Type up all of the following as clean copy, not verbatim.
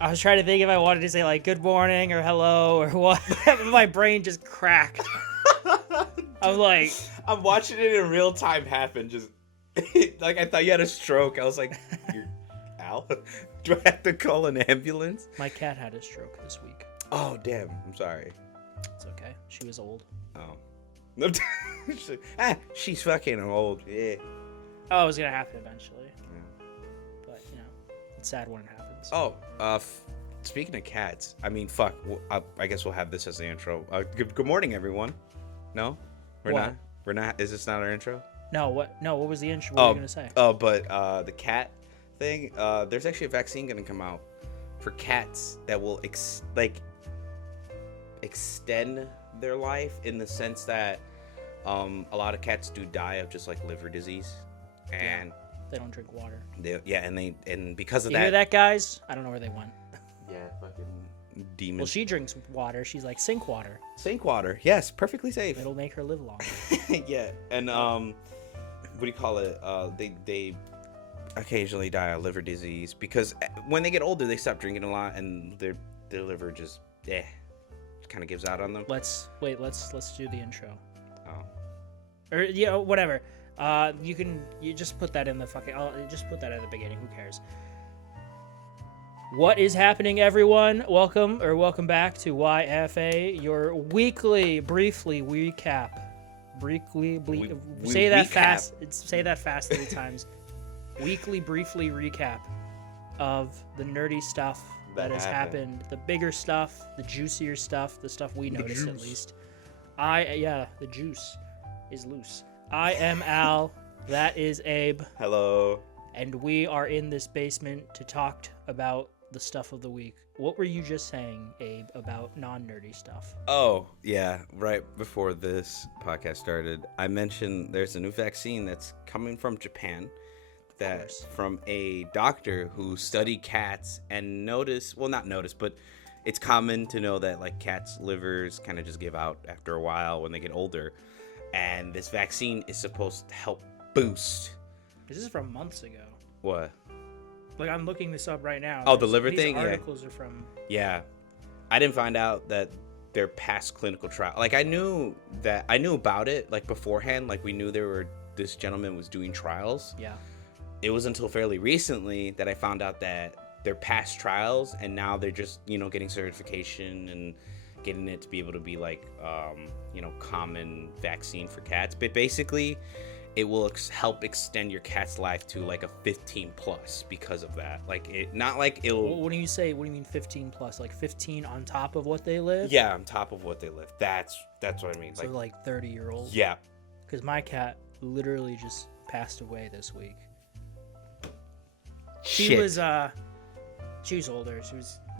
I was trying to think if I wanted to say like good morning or hello or what. My brain just cracked. I'm like, I'm watching it in real time happen. Just like I thought you had a stroke. I was like, "You're Al? Do I have to call an ambulance?" my cat had a stroke this week. Oh damn! I'm sorry. It's okay. She was old. Oh. She's fucking old. Yeah. Oh, it was gonna happen eventually. But it's sad when it happens. Oh, speaking of cats, I mean, fuck. I guess we'll have this as the intro. Good morning, everyone. No, we're What? not. We're not. Is this not our intro? No, what? No, what was the intro? What were you gonna say? Oh, but the cat thing. There's actually a vaccine gonna come out for cats that will extend their life in the sense that a lot of cats do die of just like liver disease, and They don't drink water. and because of You hear that, guys? I don't know where they went. Yeah, fucking demon. Well, she drinks water. She's like sink water. Sink water. Yes, perfectly safe. It'll make her live longer. Yeah, and what do you call it? They occasionally die of liver disease because when they get older, they stop drinking a lot, and their liver just kind of gives out on them. Let's do the intro. Oh. Or whatever. You just put that in the fucking. Just put that at the beginning. Who cares? What is happening, everyone? Welcome back to YFA, your weekly, briefly recap. Say that recap. fast. Say that fast 3 times. Weekly, briefly recap of the nerdy stuff that has happened. The bigger stuff, the juicier stuff, the stuff we noticed at least. The juice is loose. I am Al. That is Abe. Hello. And we are in this basement to talk about the stuff of the week. What were you just saying, Abe, about non-nerdy stuff? Oh, yeah. Right before this podcast started, I mentioned there's a new vaccine that's coming from Japan from a doctor who studied cats and not noticed, but it's common to know that like cats' livers kind of just give out after a while when they get older. And this vaccine is supposed to help boost. This is from months ago. What? Like, I'm looking this up right now. Oh, the liver these thing? Articles are from... Yeah. I didn't find out that they're past clinical trial. Like, I knew about it, like, beforehand. Like, we knew this gentleman was doing trials. Yeah. It was until fairly recently that I found out that they're past trials, and now they're just, getting certification and getting it to be able to be, like, common vaccine for cats. But basically... it will help extend your cat's life to like a 15 plus because of that. Like it, not like it'll. What do you say? What do you mean 15 plus? Like 15 on top of what they live? Yeah, on top of what they live. That's what I mean. So like 30-year-olds. Yeah. Because my cat literally just passed away this week. She was older.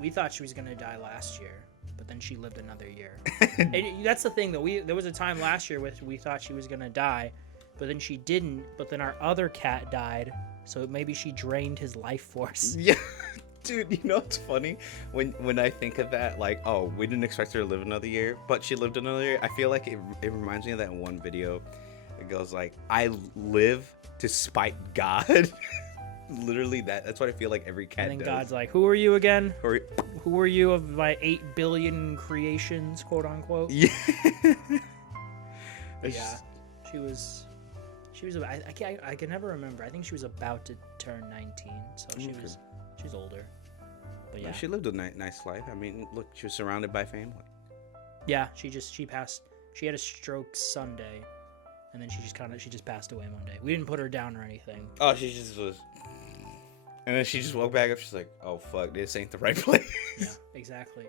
We thought she was gonna die last year, but then she lived another year. And that's the thing though. There was a time last year we thought she was gonna die. But then she didn't, but then our other cat died, so maybe she drained his life force. Yeah. Dude, it's funny? When I think of that, like, oh, we didn't expect her to live another year, but she lived another year. I feel like it reminds me of that one video. It goes like, I live to spite God. Literally that's what I feel like every cat does. And then God's like, who are you again? Who are you of my 8 billion creations, quote unquote? Yeah. Yeah. I can never remember. I think she was about to turn 19, so she's older. But yeah, she lived a nice life. I mean, look, she was surrounded by family. Yeah, she passed. She had a stroke Sunday, and then she just passed away Monday. We didn't put her down or anything. Oh, she just was. And then she just woke back up. She's like, "Oh fuck, this ain't the right place." Yeah, exactly.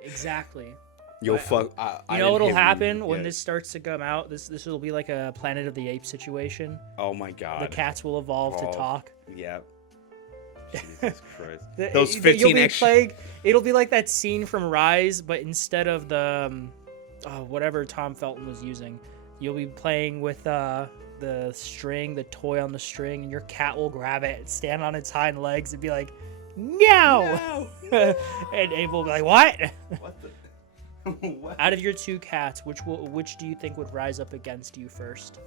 Yo, fuck. You know what'll happen when this starts to come out? This will be like a Planet of the Apes situation. Oh my god. The cats will evolve to talk. Yeah. Jesus Christ. Those 15 it'll be like that scene from Rise, but instead of the whatever Tom Felton was using, you'll be playing with the string, the toy on the string, and your cat will grab it, stand on its hind legs, and be like, "Meow!" And Abe will be like, "What?" What the? What? Out of your 2 cats, which do you think would rise up against you first?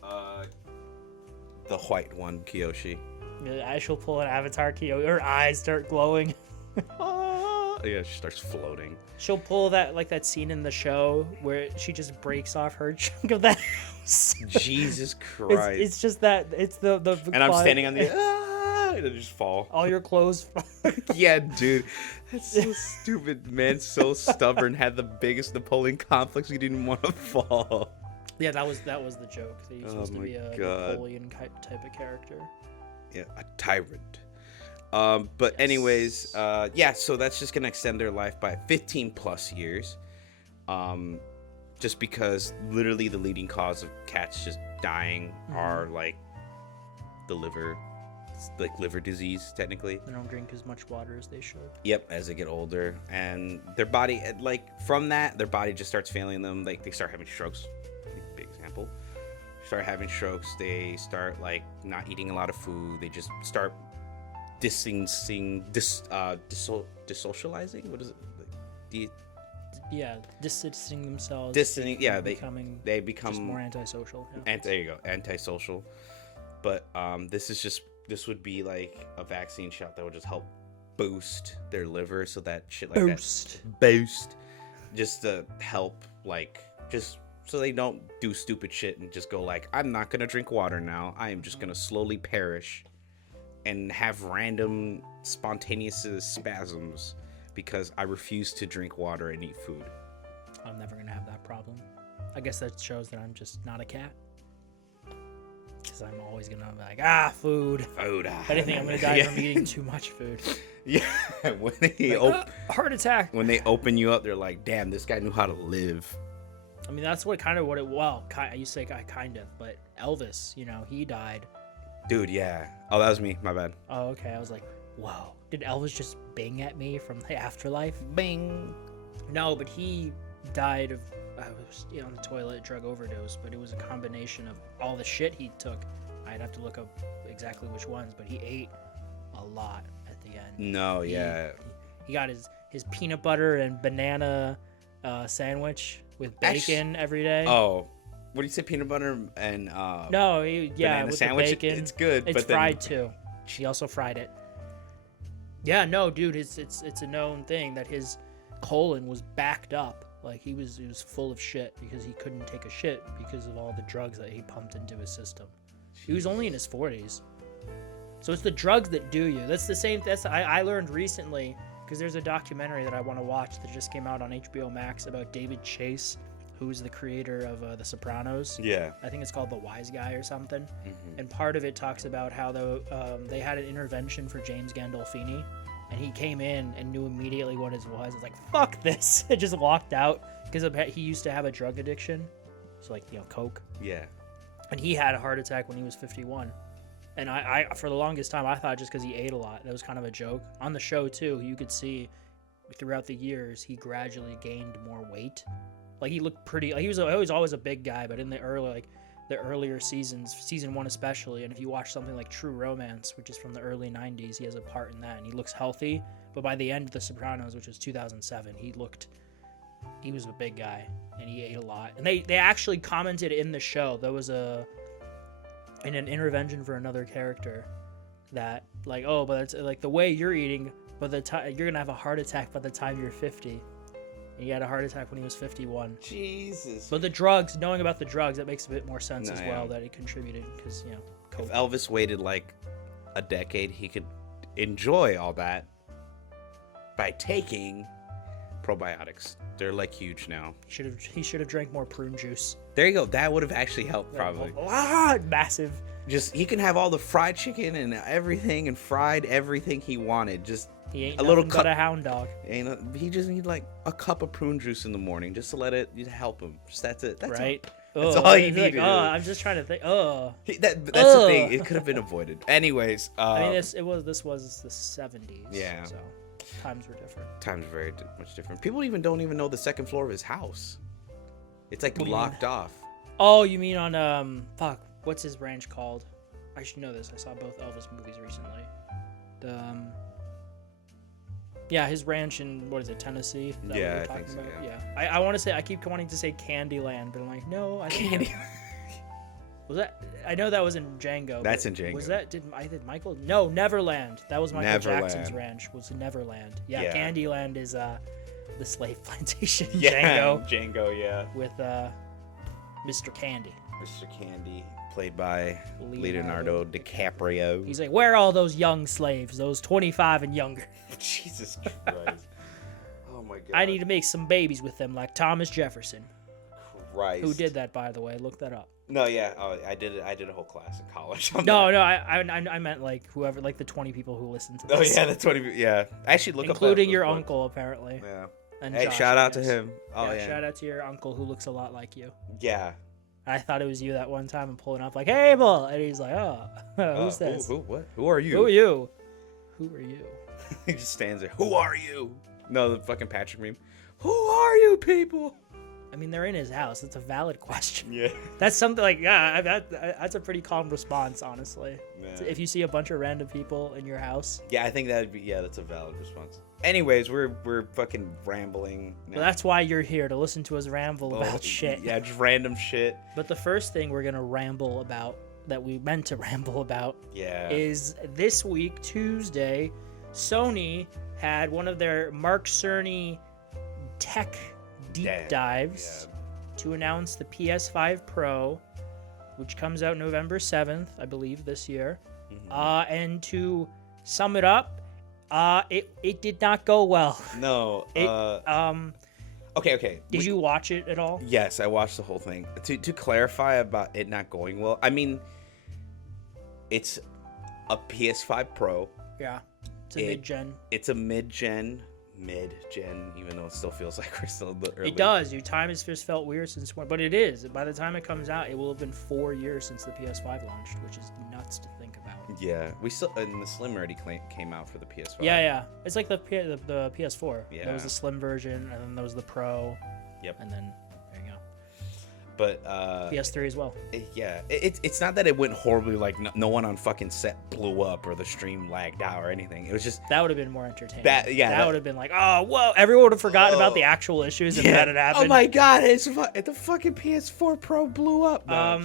The white one, Kiyoshi. I shall pull an Avatar Kyo. Her eyes start glowing. she starts floating. She'll pull that scene in the show where she just breaks off her chunk of that house. Jesus Christ! It's just that it's the and I'm standing on the and I just fall. All your clothes. Yeah, dude, that's so stupid. Man, so stubborn. Had the biggest Napoleon complex. He didn't want to fall. Yeah, that was the joke. That he's supposed to be a Napoleon type of character. Yeah, a tyrant. But anyways, so that's just gonna extend their life by 15 plus years. Just because literally the leading cause of cats just dying are like the liver disease, technically. They don't drink as much water as they should. Yep, as they get older, and their body, from that, their body just starts failing them. Like they start having strokes. Big example. Start having strokes. They start not eating a lot of food. They just start dissocializing. What is it? Distancing themselves. They become just more antisocial. Yeah. There you go, antisocial. But this would be like a vaccine shot that would just help boost their liver, so that shit like boost, just to help just so they don't do stupid shit and just go I'm not gonna drink water now. I am just gonna slowly perish and have random spontaneous spasms because I refuse to drink water and eat food. I'm never gonna have that problem. I guess that shows that I'm just not a cat. Because I'm always gonna be food. Food. If anything, I'm gonna die from eating too much food. Yeah. When they heart attack. When they open you up, they're like, damn, this guy knew how to live. I mean, that's what it. Well, I used to say kind of, but Elvis, he died. Dude, yeah. Oh, that was me. My bad. Oh, okay. I was like, whoa. Did Elvis just bing at me from the afterlife? Bing. No, but he died of, on the toilet, drug overdose, but it was a combination of all the shit he took. I'd have to look up exactly which ones, but he ate a lot at the end. No, He got his peanut butter and banana sandwich with bacon every day. Oh. What do you say, peanut butter and no, banana with sandwich? The bacon. It's good. It's fried too. He also fried it. Yeah, no, dude, it's a known thing that his colon was backed up. He was full of shit because he couldn't take a shit because of all the drugs that he pumped into his system. He was only in his 40s. So it's the drugs that do you. That's the same. I learned recently because there's a documentary that I want to watch that just came out on HBO Max about David Chase, who's the creator of The Sopranos. Yeah. I think it's called The Wise Guy or something. Mm-hmm. And part of it talks about how they had an intervention for James Gandolfini, and he came in and knew immediately what it was. It's like, fuck this. It just walked out because he used to have a drug addiction. So coke. Yeah. And he had a heart attack when he was 51. And I for the longest time, I thought just because he ate a lot, that was kind of a joke. On the show, too, you could see throughout the years, he gradually gained more weight. He looked pretty. He was always a big guy, but in the earlier seasons, season 1 especially, and if you watch something like True Romance, which is from the early 90s, he has a part in that, and he looks healthy. But by the end of The Sopranos, which was 2007, he was a big guy, and he ate a lot. And they actually commented in the show, there was in an intervention for another character, that but it's the way you're eating, but you're gonna have a heart attack by the time you're 50. He had a heart attack when he was 51. Jesus. But the drugs, knowing about the drugs, that makes a bit more sense as well, that it contributed because, If Elvis waited a decade, he could enjoy all that by taking probiotics. They're huge now. He should have drank more prune juice. There you go. That would have actually helped probably. Massive. Just he can have all the fried chicken and everything and fried everything he wanted. Just he ain't a little but a hound dog. He just need a cup of prune juice in the morning just to let it help him. Just that's it. That's right. That's all he needed. I'm just trying to think. That's the thing. It could have been avoided. Anyways. This was the 70s. Yeah. So times were different. Times very much different. People don't even know the second floor of his house. It's locked off. Oh, you mean on what's his ranch called? I should know this. I saw both Elvis movies recently. His ranch in Tennessee? Is that what you're talking about? Yeah. I want to say, I keep wanting to say Candyland, but I'm like, no, I think Was that? I know that was in Django. That's in Django. Was that? Did Michael? No, Neverland. That was Michael Jackson's ranch. Was Neverland. Yeah, Candyland is the slave plantation. Django. Yeah. With Mr. Candy. Mr. Candy, played by Leonardo DiCaprio. He's like, where are all those young slaves? Those 25 and younger. Jesus Christ. Oh my God. I need to make some babies with them, like Thomas Jefferson. Christ. Who did that, by the way? Look that up. No, yeah. Oh, I did a whole class in college. No, I meant like whoever, like the 20 people who listen to this. Oh yeah, the 20. Yeah, actually look including up your uncle apparently. Yeah. And hey, Josh, shout out to him. Oh yeah. Shout out to your uncle who looks a lot like you. Yeah. I thought it was you that one time and pulling up like, hey, Abel, and he's like, oh, who's this? Who? What? Who are you? Who are you? Who are you? He just stands there. Who are you? No, the fucking Patrick meme. Who are you people? I mean, they're in his house. That's a valid question. Yeah. That's something like, that's a pretty calm response, honestly. Yeah. If you see a bunch of random people in your house. Yeah, I think that'd be, that's a valid response. Anyways, we're fucking rambling now. Well, that's why you're here, to listen to us ramble about shit. Yeah, just random shit. But the first thing we're going to ramble about, that we meant to ramble about, is this week, Tuesday, Sony had one of their Mark Cerny tech deep dives to announce the PS5 Pro, which comes out November 7th, I believe, this year. Mm-hmm. And to sum it up, it did not go well. No. Okay. Did you watch it at all? Yes, I watched the whole thing. To clarify about it not going well, I mean, it's a PS5 Pro. Yeah. It's a mid-gen. It's a mid-gen, even though it still feels like we're still early. It does. Your time has just felt weird since when, but it is. By the time it comes out, it will have been 4 years since the PS5 launched, which is nuts to think about. Yeah, we still, and the Slim already came out for the PS5. Yeah. It's like the PS4. Yeah. There was the Slim version, and then there was the Pro. Yep. And then there you go. But PS3 as well. It's not that it went horribly, like no one on fucking set blew up or the stream lagged out or anything. It was just that would have been more entertaining. That would have been like, oh whoa, everyone would have forgotten about the actual issues if that had happened. Oh my God, the fucking PS4 Pro blew up. No.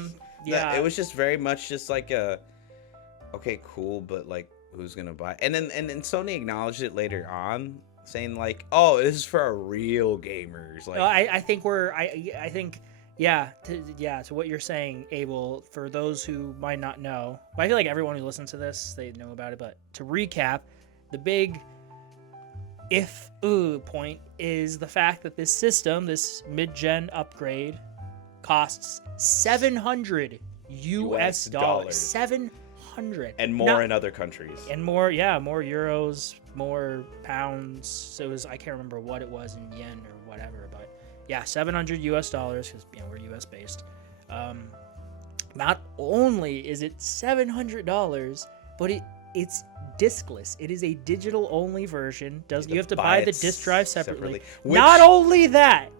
It was just very much just like okay, cool, but like who's gonna buy? And then Sony acknowledged it later on, saying like, oh, this is for our real gamers. Like, no, I think. To what you're saying, Abel, for those who might not know, I feel like everyone who listens to this, they know about it, but to recap, the big point is the fact that this system, this mid-gen upgrade, costs $700 US dollars. 700. And more in other countries. And more euros, more pounds. So it was, I can't remember what it was in yen or whatever, but yeah, $700 US dollars, because we're US based. Not only is it $700, but it's discless. It is a digital only version. You have to buy the disc drive separately. Not only that,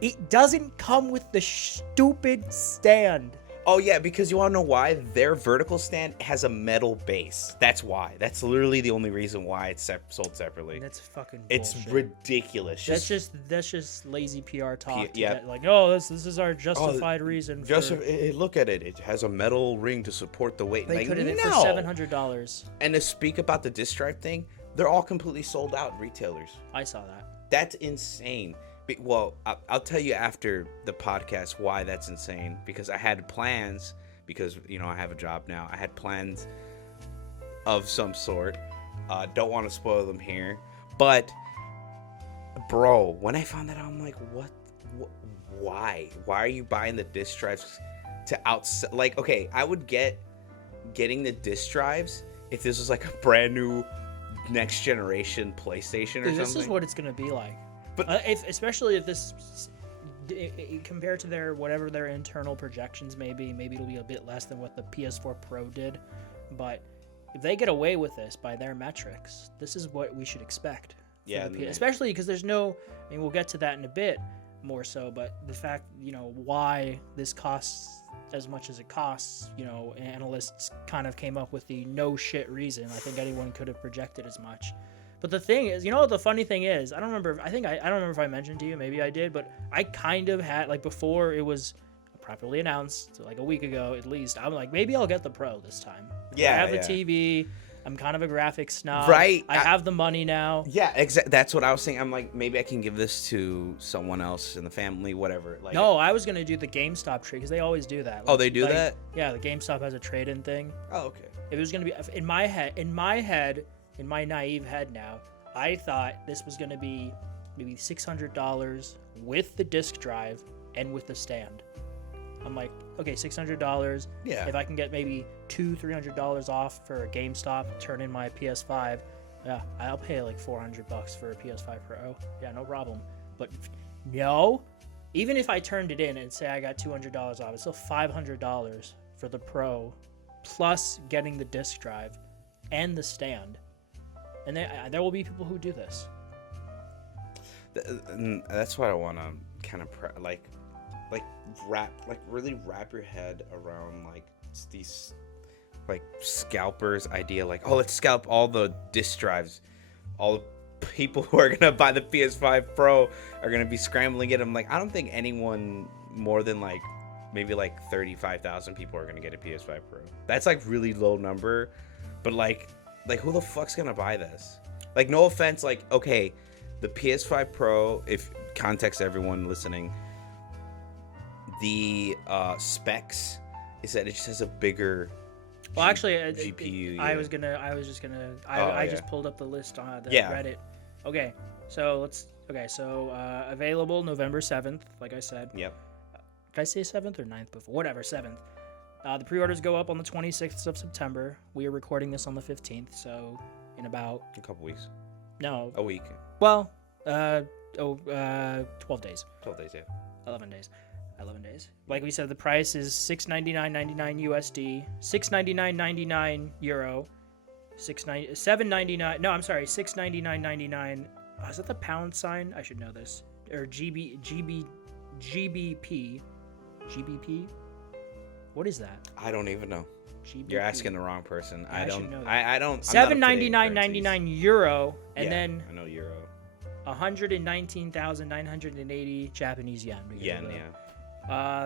it doesn't come with the stupid stand. Oh yeah, because you want to know why? Their vertical stand has a metal base. That's why. That's literally the only reason why it's sold separately. That's fucking bullshit. It's ridiculous. That's just lazy PR talk. Get like, oh, this is our justified reason. Look at it. It has a metal ring to support the weight. They could have it for $700. And to speak about the disc drive thing, they're all completely sold out retailers. I saw that. That's insane. Well, I'll tell you after the podcast why that's insane. Because I had plans, because, I have a job now. I had plans of some sort. Don't want to spoil them here. But, bro, when I found that out, I'm like, what? Why? Why are you buying the disc drives to outsell? Like, okay, I would getting the disc drives if this was like a brand new next generation PlayStation or something. This is what it's going to be like. But especially if this, compared to whatever their internal projections may be, maybe it'll be a bit less than what the PS4 Pro did. But if they get away with this by their metrics, this is what we should expect. Yeah. Especially because there's no, we'll get to that in a bit more so, but the fact, why this costs as much as it costs, analysts kind of came up with the no shit reason. I think anyone could have projected as much. But the thing is, the funny thing is, I don't remember if I mentioned to you, maybe I did, but I kind of had, like, before it was properly announced like a week ago at least. I'm like, maybe I'll get the Pro this time. Yeah, I have the TV. I'm kind of a graphics snob. Right. I have the money now. Yeah, exactly. That's what I was saying. I'm like, maybe I can give this to someone else in the family, whatever. Like, No, I was gonna do the GameStop trade because they always do that. Oh, they do that? Yeah, the GameStop has a trade-in thing. Oh, okay. If it was gonna be in my naive head now, I thought this was gonna be maybe $600 with the disc drive and with the stand. I'm like, okay, $600. Yeah. If I can get maybe $200-$300 off for a GameStop, turn in my PS5, yeah, I'll pay like $400 for a PS5 Pro. Yeah, no problem. But no, even if I turned it in and say I got $200 off, it's still $500 for the Pro, plus getting the disc drive and the stand. And there will be people who do this. That's what I want to kind of really wrap your head around like these like scalpers idea, like, oh, let's scalp all the disc drives. All the people who are gonna buy the PS5 Pro are gonna be scrambling to get them. Like, I don't think anyone more than like maybe like 35,000 people are gonna get a PS5 Pro. That's like really low number, but like who the fuck's gonna buy this? Like, no offense, like, okay, the PS5 Pro, if context everyone listening, the specs is that it just has a bigger GPU. I just pulled up the list on the Reddit. Okay, so available November 7th, like I said. Yep. Did I say 7th or 9th before? Whatever, 7th. The pre-orders go up on the 26th of September. We are recording this on the 15th, so in about a couple weeks. No. A week. Well, 12 days. 12 days, yeah. 11 days. Like we said, the price is $699.99 USD, €699.99 euro, $699.99. Oh, is that the pound sign? I should know this. Or GBP. What is that? I don't even know. GBP. You're asking the wrong person. I don't know that. I don't. $799.99 euro, and then I know euro. 119,980 Japanese yen. Yen, yeah.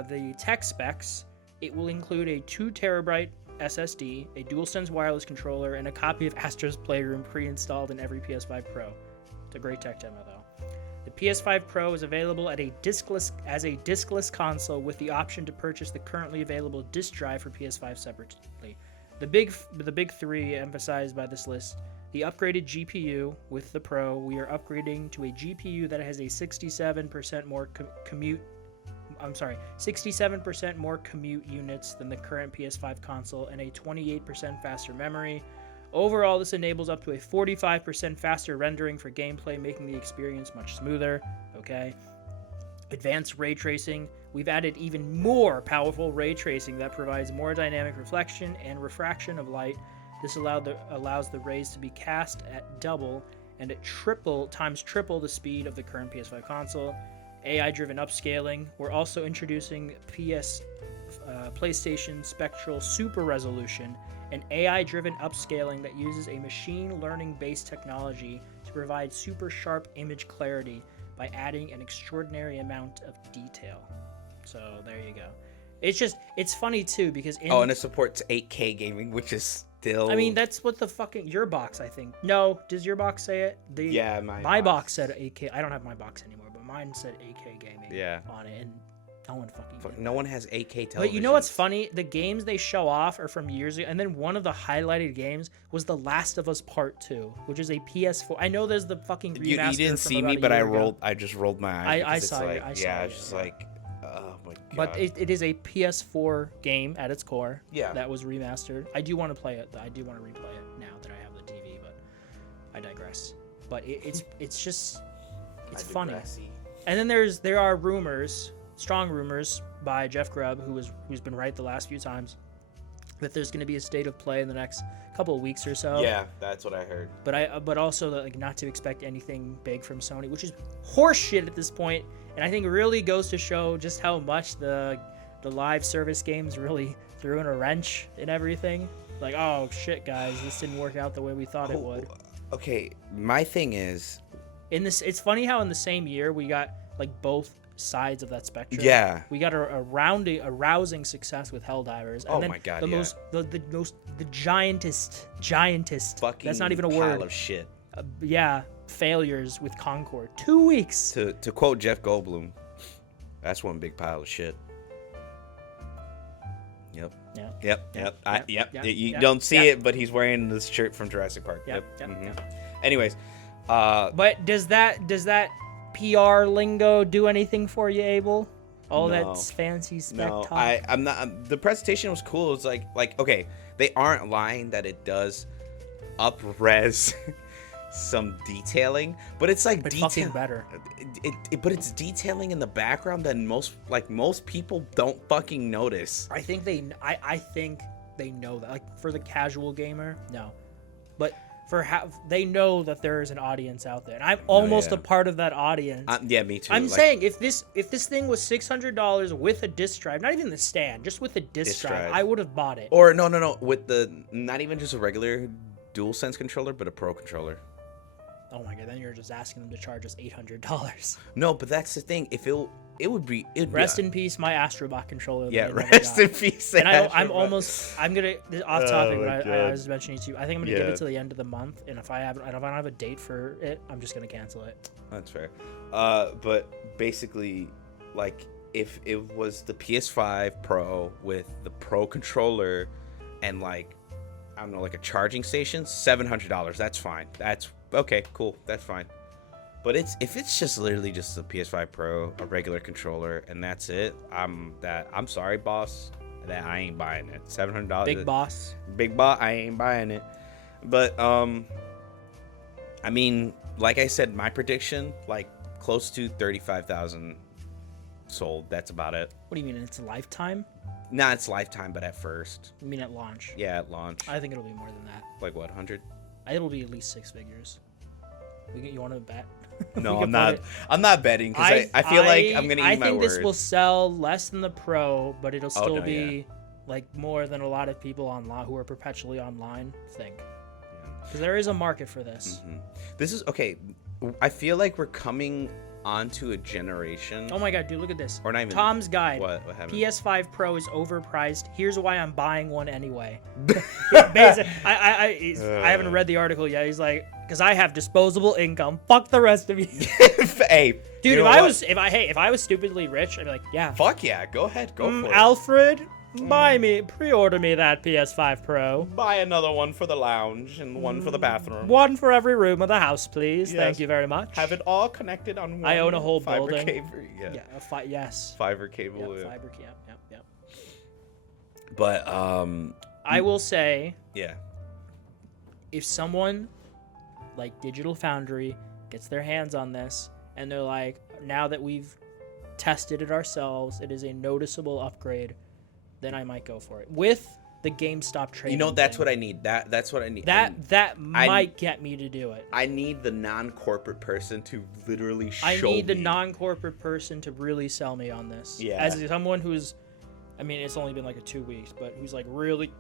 The tech specs, it will include a 2 terabyte SSD, a DualSense wireless controller, and a copy of Astro's Playroom pre-installed in every PS5 Pro. It's a great tech demo, though. The PS5 Pro is available as a discless console with the option to purchase the currently available disc drive for PS5 separately. The big three emphasized by this list: the upgraded GPU. With the Pro, we are upgrading to a GPU that has a 67% more compute units than the current PS5 console and a 28% faster memory. Overall, this enables up to a 45% faster rendering for gameplay, making the experience much smoother. Okay. Advanced ray tracing. We've added even more powerful ray tracing that provides more dynamic reflection and refraction of light. This allows the rays to be cast at double and at triple the speed of the current PS5 console. AI-driven upscaling. We're also introducing PlayStation Spectral Super Resolution, an AI-driven upscaling that uses a machine learning-based technology to provide super sharp image clarity by adding an extraordinary amount of detail. So there you go. It's funny too because and it supports 8K gaming, which is still. I mean, that's what the fucking your box, I think. No, does your box say it? Yeah, my box said 8K. I don't have my box anymore, but mine said 8K gaming. On it, and no one fucking. No one has 8K television. But you know what's funny? The games they show off are from years ago, and then one of the highlighted games was The Last of Us Part 2, which is a PS4. I know there's the fucking remaster. You didn't see me, but I just rolled my eyes. I saw it. It's just like, oh my god. But it is a PS4 game at its core. Yeah. That was remastered. I do want to play it. I do want to replay it now that I have the TV, but I digress. But it's funny. And then there are rumors. Strong rumors by Jeff Grubb, who's been right the last few times, that there's going to be a state of play in the next couple of weeks or so. Yeah, that's what I heard. But also like not to expect anything big from Sony, which is horseshit at this point, and I think it really goes to show just how much the live service games really threw in a wrench in everything. Like, oh shit, guys, this didn't work out the way we thought it would. Okay, my thing is, it's funny how in the same year we got like both sides of that spectrum. Yeah. We got a rousing success with Helldivers. And then my God, the most the giantest Fucking that's not even a pile word. of shit. Failures with Concord. 2 weeks. To quote Jeff Goldblum, that's one big pile of shit. Yep. You don't see it, but he's wearing this shirt from Jurassic Park. Yep. Anyways, but does that PR lingo do anything for you, Abel? All No. that fancy spec no, talk. I'm not. The presentation was cool. It's like okay, they aren't lying that it does up-res some detailing, but it's like fucking better. But it's detailing in the background that most people don't fucking notice. I think they know that. Like for the casual gamer, no, but they know that there is an audience out there, and I'm almost a part of that audience. Yeah, me too. I'm saying if this thing was $600 with a disc drive, not even the stand, just with a disc drive, I would have bought it. Or no, with the not even just a regular DualSense controller, but a Pro controller. Oh my god, then you're just asking them to charge us $800. No, but that's the thing. If it would be rest in peace, my Astrobot controller. Yeah, rest in peace. And I'm gonna off topic, but I was mentioning to you. I think I'm gonna give it to the end of the month, and if I don't have a date for it, I'm just gonna cancel it. That's fair. But basically, like if it was the PS5 Pro with the Pro controller and like I don't know, like a charging station, $700. That's fine. That's okay, cool. That's fine. But if it's just literally just a PS5 Pro, a regular controller, and that's it, I'm sorry, boss, that I ain't buying it. $700. Big boss, I ain't buying it. But I mean, like I said, my prediction, like close to 35,000 sold. That's about it. What do you mean? It's a lifetime? Nah, it's lifetime, but at first. You mean at launch? Yeah, at launch. I think it'll be more than that. Like what, 100? It'll be at least 6 figures. You want to bet? No, I'm not. I'm not betting because I feel like I'm gonna eat my word. I think this will sell less than the Pro, but it'll still be like more than a lot of people online who are perpetually online think. Because there is a market for this. Mm-hmm. This is okay. I feel like we're coming onto a generation. Oh my god, dude, look at this. Or not even Tom's guide. What happened? PS5 Pro is overpriced. Here's why I'm buying one anyway. I haven't read the article yet. He's like, because I have disposable income. Fuck the rest of you. Hey, dude, if I was stupidly rich, I'd be like, yeah. Fuck yeah, go ahead, go for it. Alfred, pre-order me that PS5 Pro. Buy another one for the lounge and one for the bathroom. One for every room of the house, please. Yes. Thank you very much. Have it all connected on one. I own a whole fiber building. Cable. Yes. Fiber cable. Yep, yeah. fiber. Yep. But I will say, yeah, if someone like Digital Foundry gets their hands on this and they're like, now that we've tested it ourselves, it is a noticeable upgrade, then I might go for it. With the GameStop trading. That's what I need. That's what I need. That might get me to do it. I need the non-corporate person to literally show me. I need the non-corporate person to really sell me on this. Yeah. As someone who's, I mean, it's only been like 2 weeks, but who's like really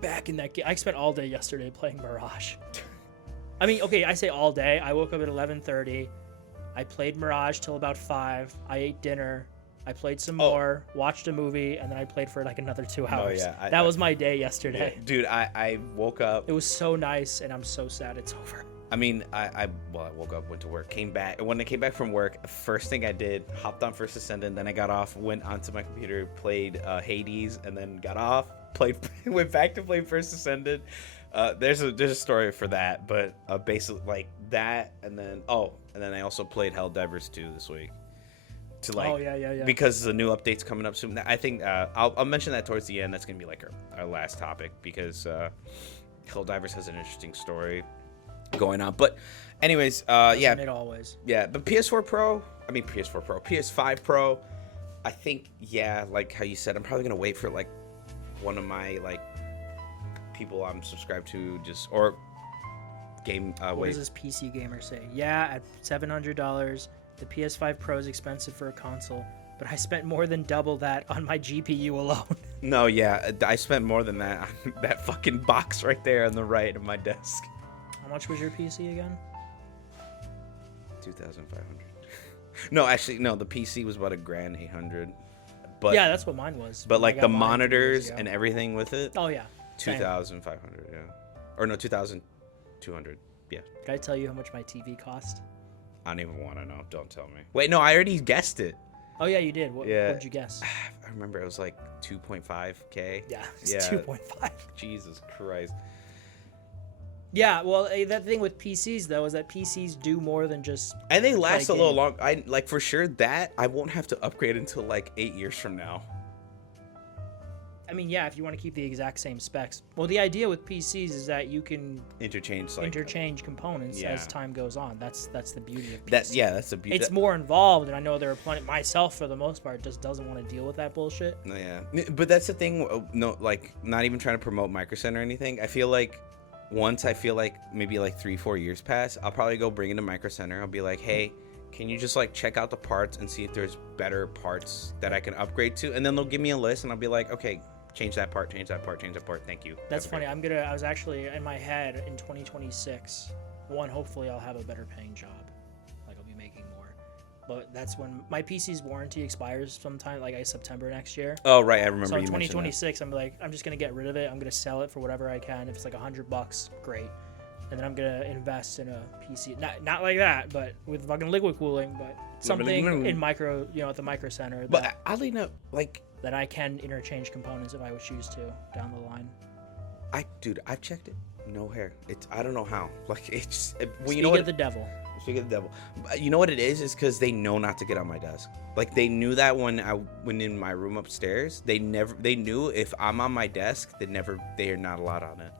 back in that game. I spent all day yesterday playing Mirage. I mean, okay, I say all day. I woke up at 11:30. I played Mirage till about 5. I ate dinner. I played some more, watched a movie, and then I played for like another 2 hours. That was my day yesterday. Yeah. Dude, I woke up. It was so nice, and I'm so sad it's over. I mean, I woke up, went to work, came back. And when I came back from work, first thing I did, hopped on First Ascendant, then I got off, went onto my computer, played Hades, and then got off, went back to play First Ascendant. There's a story for that, but basically like that, and then I also played Helldivers 2 this week. To like, because the new update's coming up soon. I think I'll mention that towards the end. That's gonna be like our last topic because Helldivers has an interesting story going on. But anyways, It always. Yeah, but PS5 Pro. I think like how you said, I'm probably gonna wait for like one of my like people I'm subscribed to or game. What does this PC gamer say? Yeah, at $700. The PS5 Pro is expensive for a console, but I spent more than double that on my GPU alone. No, yeah, I spent more than that on that fucking box right there on the right of my desk. How much was your PC again? $2,500. No, actually, no. The PC was about $1,800. But yeah, that's what mine was. But when I like got the mine 2 years monitors ago. and everything with it. Oh yeah. Same. 2,500. Yeah. Or no, 2,200. Yeah. Can I tell you how much my TV cost? I don't even want to know. Don't tell me. Wait, no, I already guessed it. Oh yeah, you did. What Yeah. did you guess? I remember it was like 2.5K. Yeah, it's Yeah. 2.5. Jesus Christ. Yeah, well, that thing with PCs though is that PCs do more than just. And they last a play little game. long. I like for sure that I won't have to upgrade until like 8 years from now. I mean, yeah, if you want to keep the exact same specs. Well, the idea with PCs is that you can interchange components Yeah. as time goes on. That's the beauty of PCs. That's the beauty. It's more involved, and I know there are plenty. Myself, for the most part, just doesn't want to deal with that bullshit. Yeah, but that's the thing. No, like not even trying to promote Micro Center or anything. I feel like once maybe like 3-4 years pass, I'll probably go bring it to Micro Center. I'll be like, hey, can you just like check out the parts and see if there's better parts that I can upgrade to? And then they'll give me a list, and I'll be like, okay, change that part, change that part, change that part. Thank you. That's funny. I was actually in my head in 2026. Hopefully I'll have a better paying job. Like I'll be making more. But that's when my PC's warranty expires sometime, like September next year. Oh right, I remember. So in you mentioned that. 2026, I'm just gonna get rid of it. I'm gonna sell it for whatever I can. If it's like $100, great. And then I'm gonna invest in a PC. Not like that, but with fucking liquid cooling, but something in micro, at the Micro Center. But oddly enough, like that I can interchange components if I would choose to down the line. I've checked it. No hair. I don't know how. Like it's well, Speak of the devil. Speak of the devil. You know what it is? It's because they know not to get on my desk. Like they knew that when I went in my room upstairs. They knew if I'm on my desk, they are not allowed on it.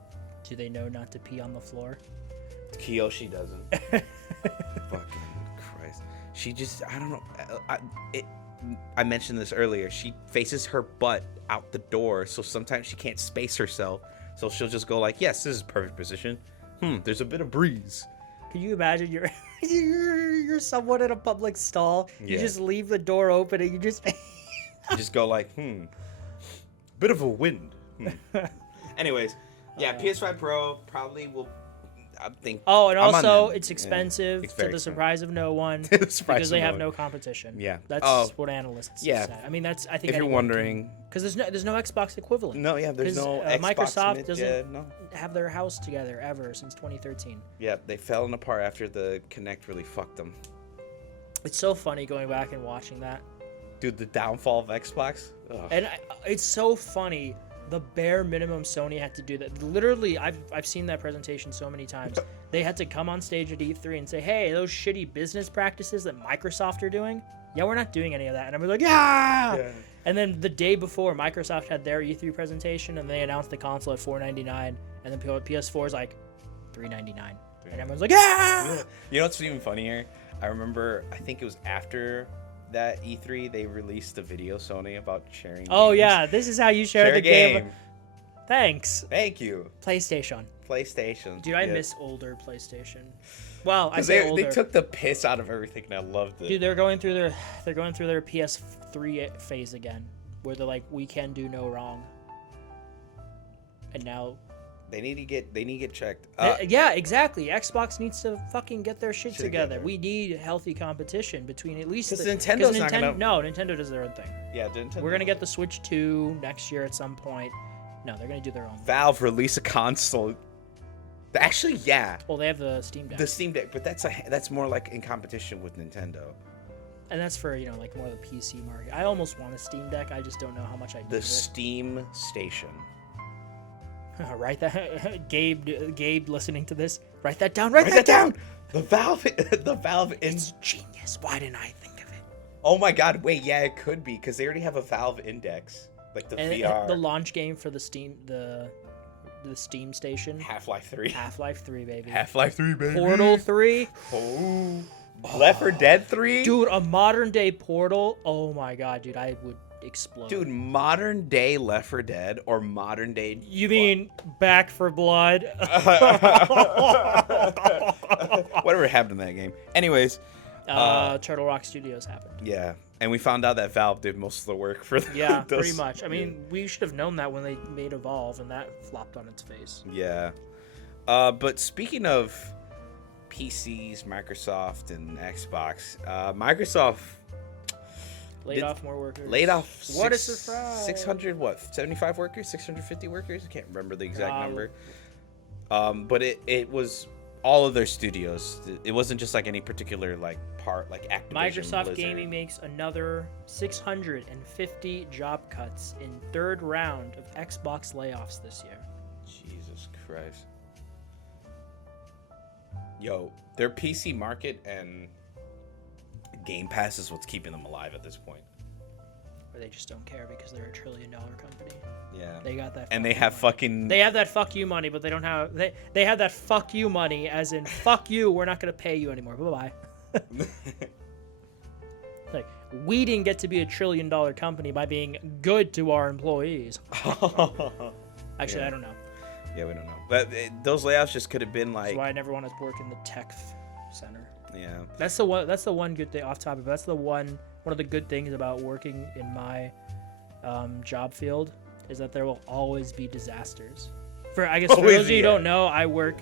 Do they know not to pee on the floor? Kiyoshi doesn't. Fucking Christ. She just, I don't know. I mentioned this earlier. She faces her butt out the door, so sometimes she can't space herself. So she'll just go like, yes, this is perfect position. There's a bit of breeze. Can you imagine you're someone in a public stall? Yeah. You just leave the door open and you just... You just go like, bit of a wind. Anyways, yeah, PS5 Pro probably will, I think. Oh, and I'm on also them. it's expensive It's to very the expensive. surprise of no one To the surprise because of they no have one. no competition. Yeah. That's what analysts yeah. say. I mean, I think If you're wondering. because there's no Xbox equivalent. No, yeah, there's 'Cause, no Xbox Microsoft in it. doesn't Yeah, no. have their house together ever since 2013. Yeah, they fell apart after the Kinect really fucked them. It's so funny going back and watching that. Dude, the downfall of Xbox. Ugh. And it's so funny. The bare minimum Sony had to do that. Literally, I've seen that presentation so many times. They had to come on stage at E3 and say, "Hey, those shitty business practices that Microsoft are doing, yeah, we're not doing any of that." And I'm like, "Yeah!" And then the day before, Microsoft had their E3 presentation, and they announced the console at $499, and then PS4 is like $399, and everyone's like, "Yeah!" You know what's even funnier? I remember, I think it was after that E3, they released the video, Sony, about sharing Oh games. yeah, this is how you share the game. Thanks. Thank you. PlayStation. PlayStation. Dude, I Yeah. miss older PlayStation. Well, I 'Cause say older. they took the piss out of everything, and I loved it. Dude, they're going through their PS3 phase again, where they're like, we can do no wrong. And now, They need to get checked. yeah, exactly. Xbox needs to fucking get their shit Shit together. together. We need healthy competition between at least. Because Nintendo's not gonna. No, Nintendo does their own thing. Yeah, Nintendo. We're gonna get the Switch 2 next year at some point. No, they're gonna do their own thing. Valve release a console. Actually, yeah, Well, they have the Steam Deck, the Steam Deck, but that's more like in competition with Nintendo. and that's for like more of the PC market. I almost want a Steam Deck. I just don't know how much I need The it. Steam Station. Write that, Gabe, listening to this. Write that down. Write that down. The Valve. It's genius. Why didn't I think of it? Oh my God! Wait, yeah, it could be because they already have a Valve Index, like the And VR. the launch game for the Steam, the Steam Station. Half-Life 3. Half-Life 3, baby. Half-Life 3, baby. Portal 3. Oh. Left 4 Dead 3. Dude, a modern day Portal. Oh my God, dude, I would explode. Dude, modern day Left 4 Dead or modern day. You mean Back for Blood? Whatever happened to that game. Anyways. Turtle Rock Studios happened. Yeah, and we found out that Valve did most of the work for Yeah, those, pretty much. I mean, we should have known that when they made Evolve, and that flopped on its face. Yeah. But speaking of PCs, Microsoft, and Xbox. Microsoft laid off more workers. Laid off. What a surprise! 75 workers, 650 workers. I can't remember the exact number. But it was all of their studios. It wasn't just like any particular like part, like Activision. Microsoft Blizzard. Gaming makes another 650 job cuts in third round of Xbox layoffs this year. Jesus Christ. Yo, their PC market and Game Pass is what's keeping them alive at this point. Or they just don't care because they're $1 trillion company. Yeah. They got that. And they have fucking. They have that fuck you money, but they don't have. They have that fuck you money, as in fuck you. We're not gonna pay you anymore. Bye bye. Like, we didn't get to be $1 trillion company by being good to our employees. Actually, Yeah. I don't know. Yeah, we don't know. But those layoffs just could have been like. That's why I never want to work in the tech center. Yeah. That's the one. That's the one good thing. Off topic, but that's the one of the good things about working in my job field is that there will always be disasters. For those of you who don't know, I work.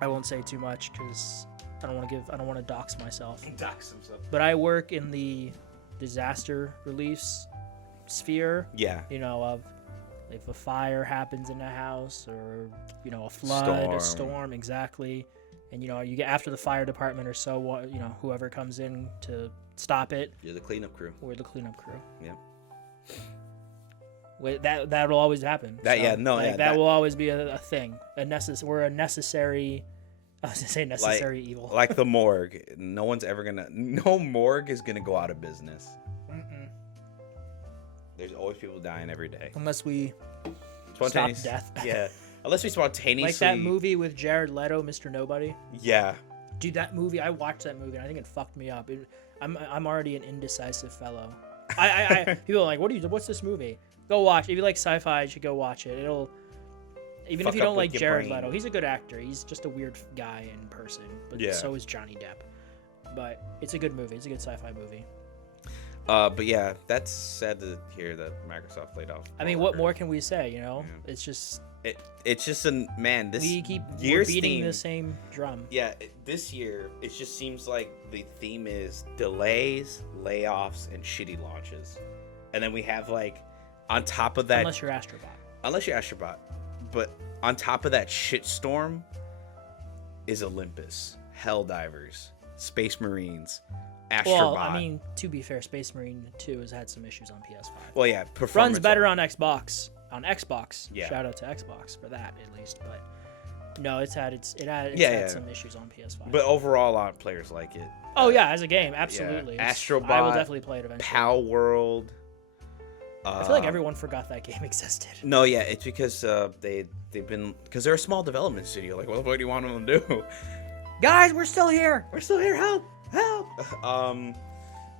I won't say too much because I don't want to dox myself. Dox himself. But I work in the disaster relief sphere. Yeah. You know, of if a fire happens in a house or, you know, a flood, a storm, exactly. And, you know, you get after the fire department or so, you know, whoever comes in to stop it. You're the cleanup crew. We're the cleanup crew. Yeah. Wait, that will always happen. That will always be a thing. We're a necessary. I was gonna say necessary evil. Like the morgue. No morgue is gonna go out of business. Mm-mm. There's always people dying every day. Unless we stop death. Yeah. Unless we spontaneously. Like that movie with Jared Leto, Mr. Nobody. Yeah. Dude, that movie. I watched that movie and I think it fucked me up. I'm already an indecisive fellow. People are like, what's this movie? Go watch. If you like sci-fi, you should go watch it. Even if you don't like Jared Leto, he's a good actor. He's just a weird guy in person. But so is Johnny Depp. But it's a good movie. It's a good sci-fi movie. But yeah, that's sad to hear that Microsoft laid off. I mean, what more can we say? You know, Yeah. it's just this we're beating the same drum. Yeah, this year it just seems like the theme is delays, layoffs, and shitty launches, and then we have like on top of that, unless you're Astrobot. But on top of that shitstorm is Olympus, Helldivers, Space Marines, Astrobot. Well, I mean, to be fair, Space Marine 2 has had some issues on PS5. Well, yeah, runs better on Xbox. Yeah. Shout out to Xbox for that at least, but no, it's had some issues on PS5. But overall, a lot of players like it. Oh yeah, as a game, absolutely. Yeah. Astrobot, I will definitely play it eventually. Pow World. I feel like everyone forgot that game existed. No, yeah, it's because they're a small development studio. Like, what do you want them to do? Guys, we're still here. Help!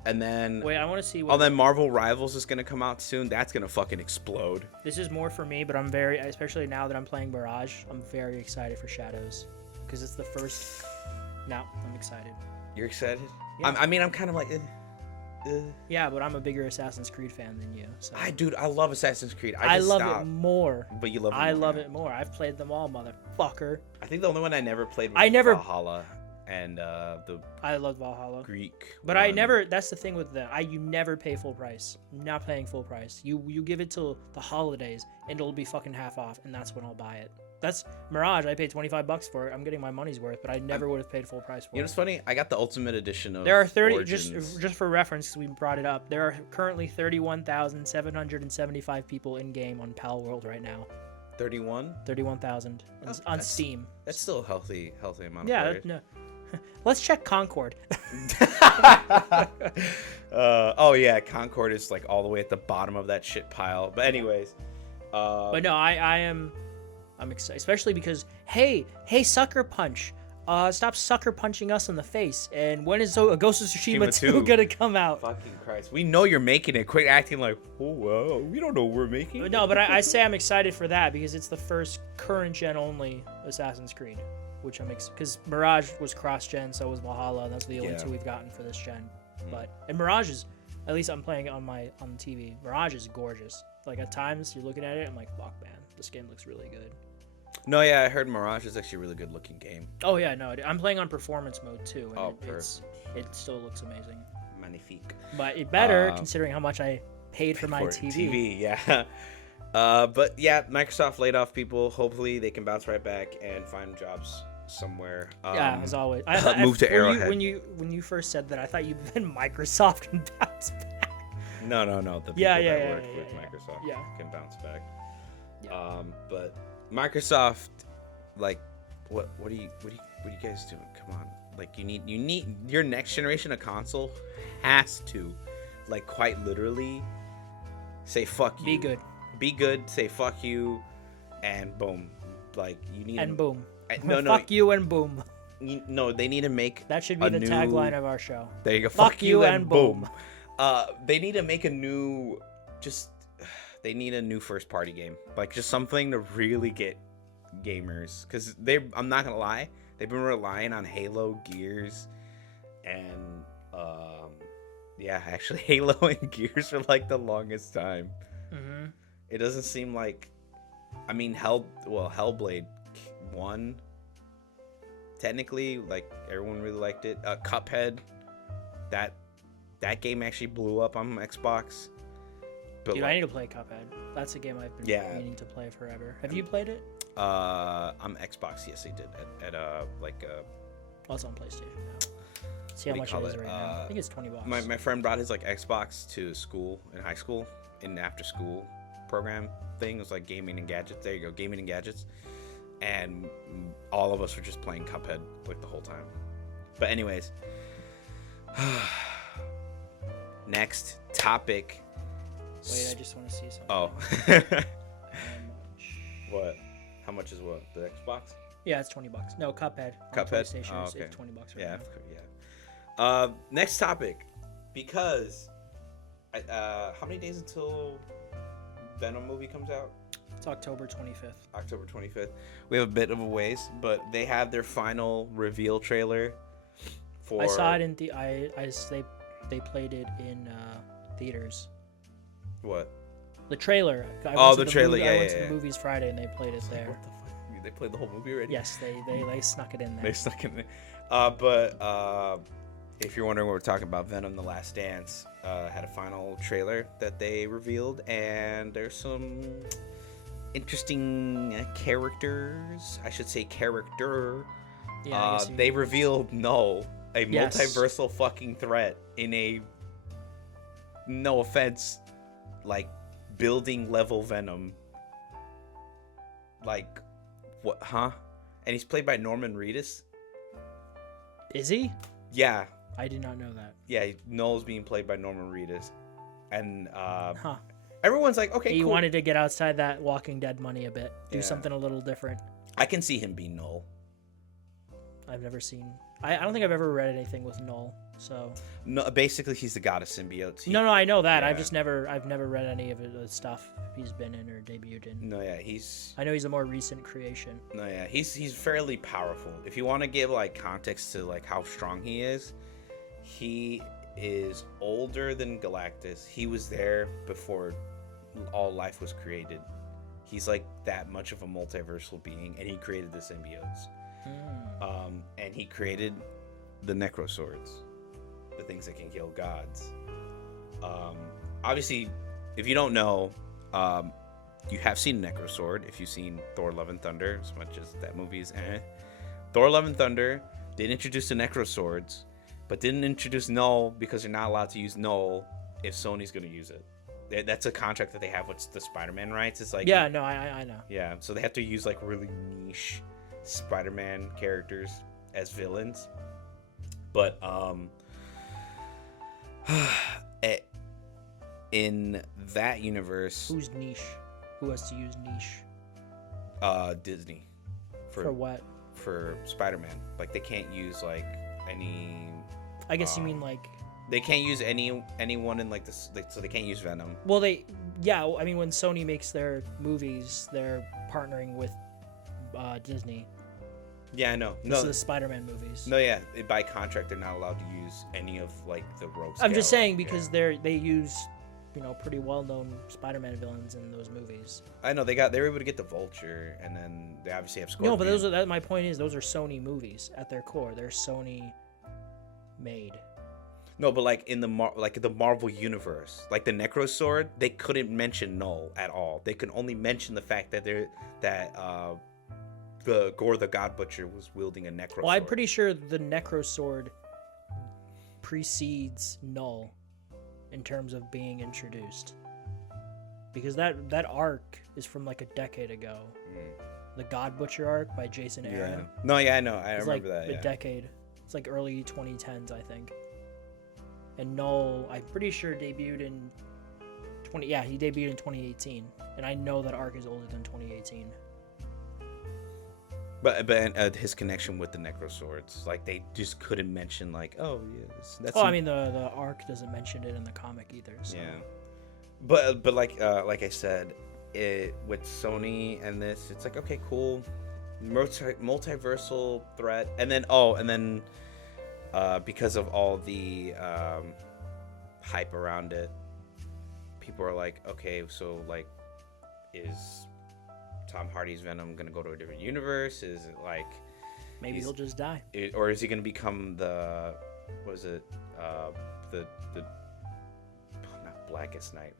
And then wait, I want to see. Then Marvel Rivals is gonna come out soon. That's gonna fucking explode. This is more for me, but especially now that I'm playing Mirage, I'm very excited for Shadows because it's the first. Now I'm excited. You're excited? Yeah. I'm kind of like. Yeah, but I'm a bigger Assassin's Creed fan than you. So. I love Assassin's Creed. I love it more. But you love it more. I love it more. I've played them all, motherfucker. I think the only one I never played was Valhalla and I love Valhalla. Greek. But that's the thing with them. You never pay full price. I'm not paying full price. You give it till the holidays and it'll be fucking half off, and that's when I'll buy it. That's Mirage. I paid $25 for it. I'm getting my money's worth, but I never would have paid full price for it. You know what's funny? I got the Ultimate Edition of. There are 30 Origins. just for reference. We brought it up. There are currently 31,775 people in game on Pal World right now. 31,000 on Steam. That's still a healthy amount. Yeah. Of players. No. Let's check Concord. Oh yeah, Concord is like all the way at the bottom of that shit pile. But anyways. But no, I'm excited, especially because hey, Sucker Punch, stop sucker punching us in the face. And when is Ghost of Tsushima 2 gonna come out? Fucking Christ, we know you're making it. Quit acting like, oh well, we don't know what we're making. No, but I say I'm excited for that because it's the first current gen only Assassin's Creed, which I'm because Mirage was cross gen, so was Valhalla. And that's the only two we've gotten for this gen. And Mirage is, at least I'm playing it on the TV. Mirage is gorgeous. Like at times you're looking at it, I'm like, fuck man, this game looks really good. No, yeah, I heard Mirage is actually a really good looking game. Oh yeah, no, I'm playing on performance mode too, and Perfect. it still looks amazing. Magnifique. But it better considering how much I paid for my TV. Yeah. But yeah, Microsoft laid off people. Hopefully they can bounce right back and find jobs somewhere. Yeah, as always. Move to Arrowhead. When you first said that, I thought you meant Microsoft and bounce back. No. The people that work with Microsoft can bounce back. Yeah. But Microsoft, like, what are you guys doing? Come on, like you need your next generation of console has to, like, quite literally say fuck you. Be good. Say fuck you, and boom. Like you need boom. No, fuck you and boom. No, they need to make that should be the tagline of our show. There you go. Fuck you and boom. They need to make a new, they need a new first party game, like just something to really get gamers, because I'm not gonna lie, they've been relying on Halo, Gears, and actually Halo and Gears for like the longest time. Mm-hmm. It doesn't seem like, I mean, Hellblade 1, technically, like everyone really liked it. Cuphead, that game actually blew up on Xbox. But dude, I need to play Cuphead. That's a game I've been meaning to play forever. Have you played it? On Xbox, yes, I did. Well, it's on PlayStation now. See how much it is right now. I think it's $20. My friend brought his like Xbox to school in high school, in the after school program thing. It was like gaming and gadgets. There you go, gaming and gadgets. And all of us were just playing Cuphead like the whole time. But anyways, next topic. Wait, I just want to see something. Oh. What? How much is what? The Xbox? Yeah, it's $20. No, Cuphead. PlayStation. Oh, okay. It's $20 right now. Yeah. Next topic, because how many days until Venom movie comes out? It's October 25th. October 25th. We have a bit of a ways, but they have their final reveal trailer. I saw it in they played it in theaters. What? The trailer. The trailer. I went to the movies Friday and they played it there. What the fuck? They played the whole movie already? Yes, they snuck it in there. They snuck it in there. But if you're wondering what we're talking about, Venom: The Last Dance had a final trailer that they revealed, and there's some interesting characters. I should say character. Yeah, they revealed Knull, a multiversal fucking threat in a, no offense, like building level Venom. Like, what? Huh? And he's played by Norman Reedus. Is he? Yeah. I did not know that. Yeah, Knull's being played by Norman Reedus, and everyone's like, okay, he cool. wanted to get outside that Walking Dead money a bit, do something a little different. I can see him being Knull. I've never seen. I don't think I've ever read anything with Knull. So. No, basically he's the god of symbiotes. No, I know that. Yeah. I've never read any of the stuff he's been in or debuted in. No, yeah, I know he's a more recent creation. No, yeah, he's fairly powerful. If you want to give like context to like how strong he is older than Galactus. He was there before all life was created. He's like that much of a multiversal being, and he created the symbiotes. And he created the Necroswords, the things that can kill gods. Obviously, if you don't know, you have seen Necrosword. If you've seen Thor: Love and Thunder, as much as that movie is Thor: Love and Thunder did introduce the Necroswords, but didn't introduce Knull because you're not allowed to use Knull if Sony's going to use it. That's a contract that they have with the Spider-Man rights. It's like, yeah, no, I know. Yeah, so they have to use like really niche Spider-Man characters as villains. But in that universe, who's niche? Who has to use niche? Disney. For what? For Spider-Man. Like they can't use like any. I guess you mean like. They can't use anyone in like this, so they can't use Venom. Well, I mean, when Sony makes their movies, they're partnering with Disney. Yeah, I know. This is the Spider-Man movies. No, yeah, by contract, they're not allowed to use any of like the rogues. I'm just saying because they use pretty well-known Spider-Man villains in those movies. I know they were able to get the Vulture, and then they obviously have Scorpion. No, but my point is those are Sony movies at their core. They're Sony made. No, but like in the Marvel universe, like the Necro Sword, they couldn't mention Knull at all. They could only mention the fact that the Gore the God Butcher was wielding a Necro Sword. Well, I'm pretty sure the Necro Sword precedes Knull in terms of being introduced, because that arc is from like a decade ago. The God Butcher arc by Jason Aaron. Yeah. No, yeah, I know. I remember like that. A decade. It's like early 2010s, I think. And Knull, I'm pretty sure debuted in he debuted in 2018, and I know that arc is older than 2018. But his connection with the Necro Swords, like they just couldn't mention like, oh yeah, that's. I mean the arc doesn't mention it in the comic either. So. Yeah, but like I said, with Sony and this, it's like, okay, cool, multiversal threat, and then because of all the hype around it, people are like, okay, so like, is Tom Hardy's Venom gonna go to a different universe? Is it like maybe he'll just die, or is he gonna become the not Blackest Night,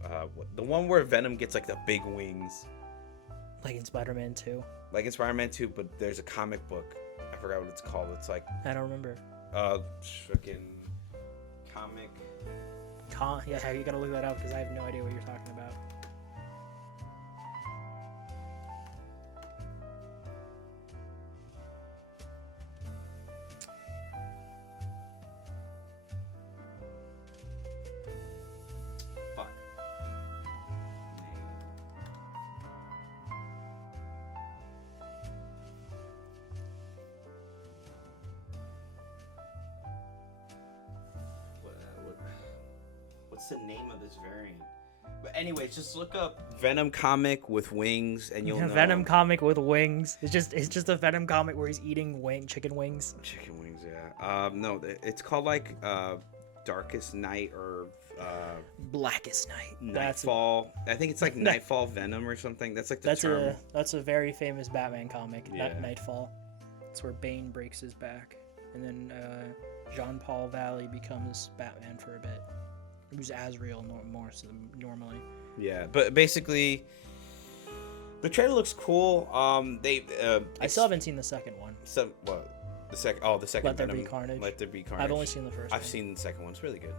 the one where Venom gets like the big wings, like in Spider-Man 2? Like in Spider-Man 2, but there's a comic book. I forgot what it's called. It's like I don't remember. Freaking comic. Yeah, you gotta look that up because I have no idea what you're talking about. What's the name of this variant? But anyways, just look up Venom comic with wings, and you'll know. Venom comic with wings. It's just a Venom comic where he's eating chicken wings. Chicken wings, yeah. No, it's called like Darkest Night or Blackest Night. Nightfall. I think it's like Nightfall Venom or something. That's like the term. That's a very famous Batman comic. Yeah. Nightfall. It's where Bane breaks his back, and then Jean-Paul Valley becomes Batman for a bit. It was Azrael normally. Yeah, but basically, the trailer looks cool. I still haven't seen the second one. The second Let There Venom. Be Carnage. Let There Be Carnage. I've only seen the first one. I've seen the second one. It's really good.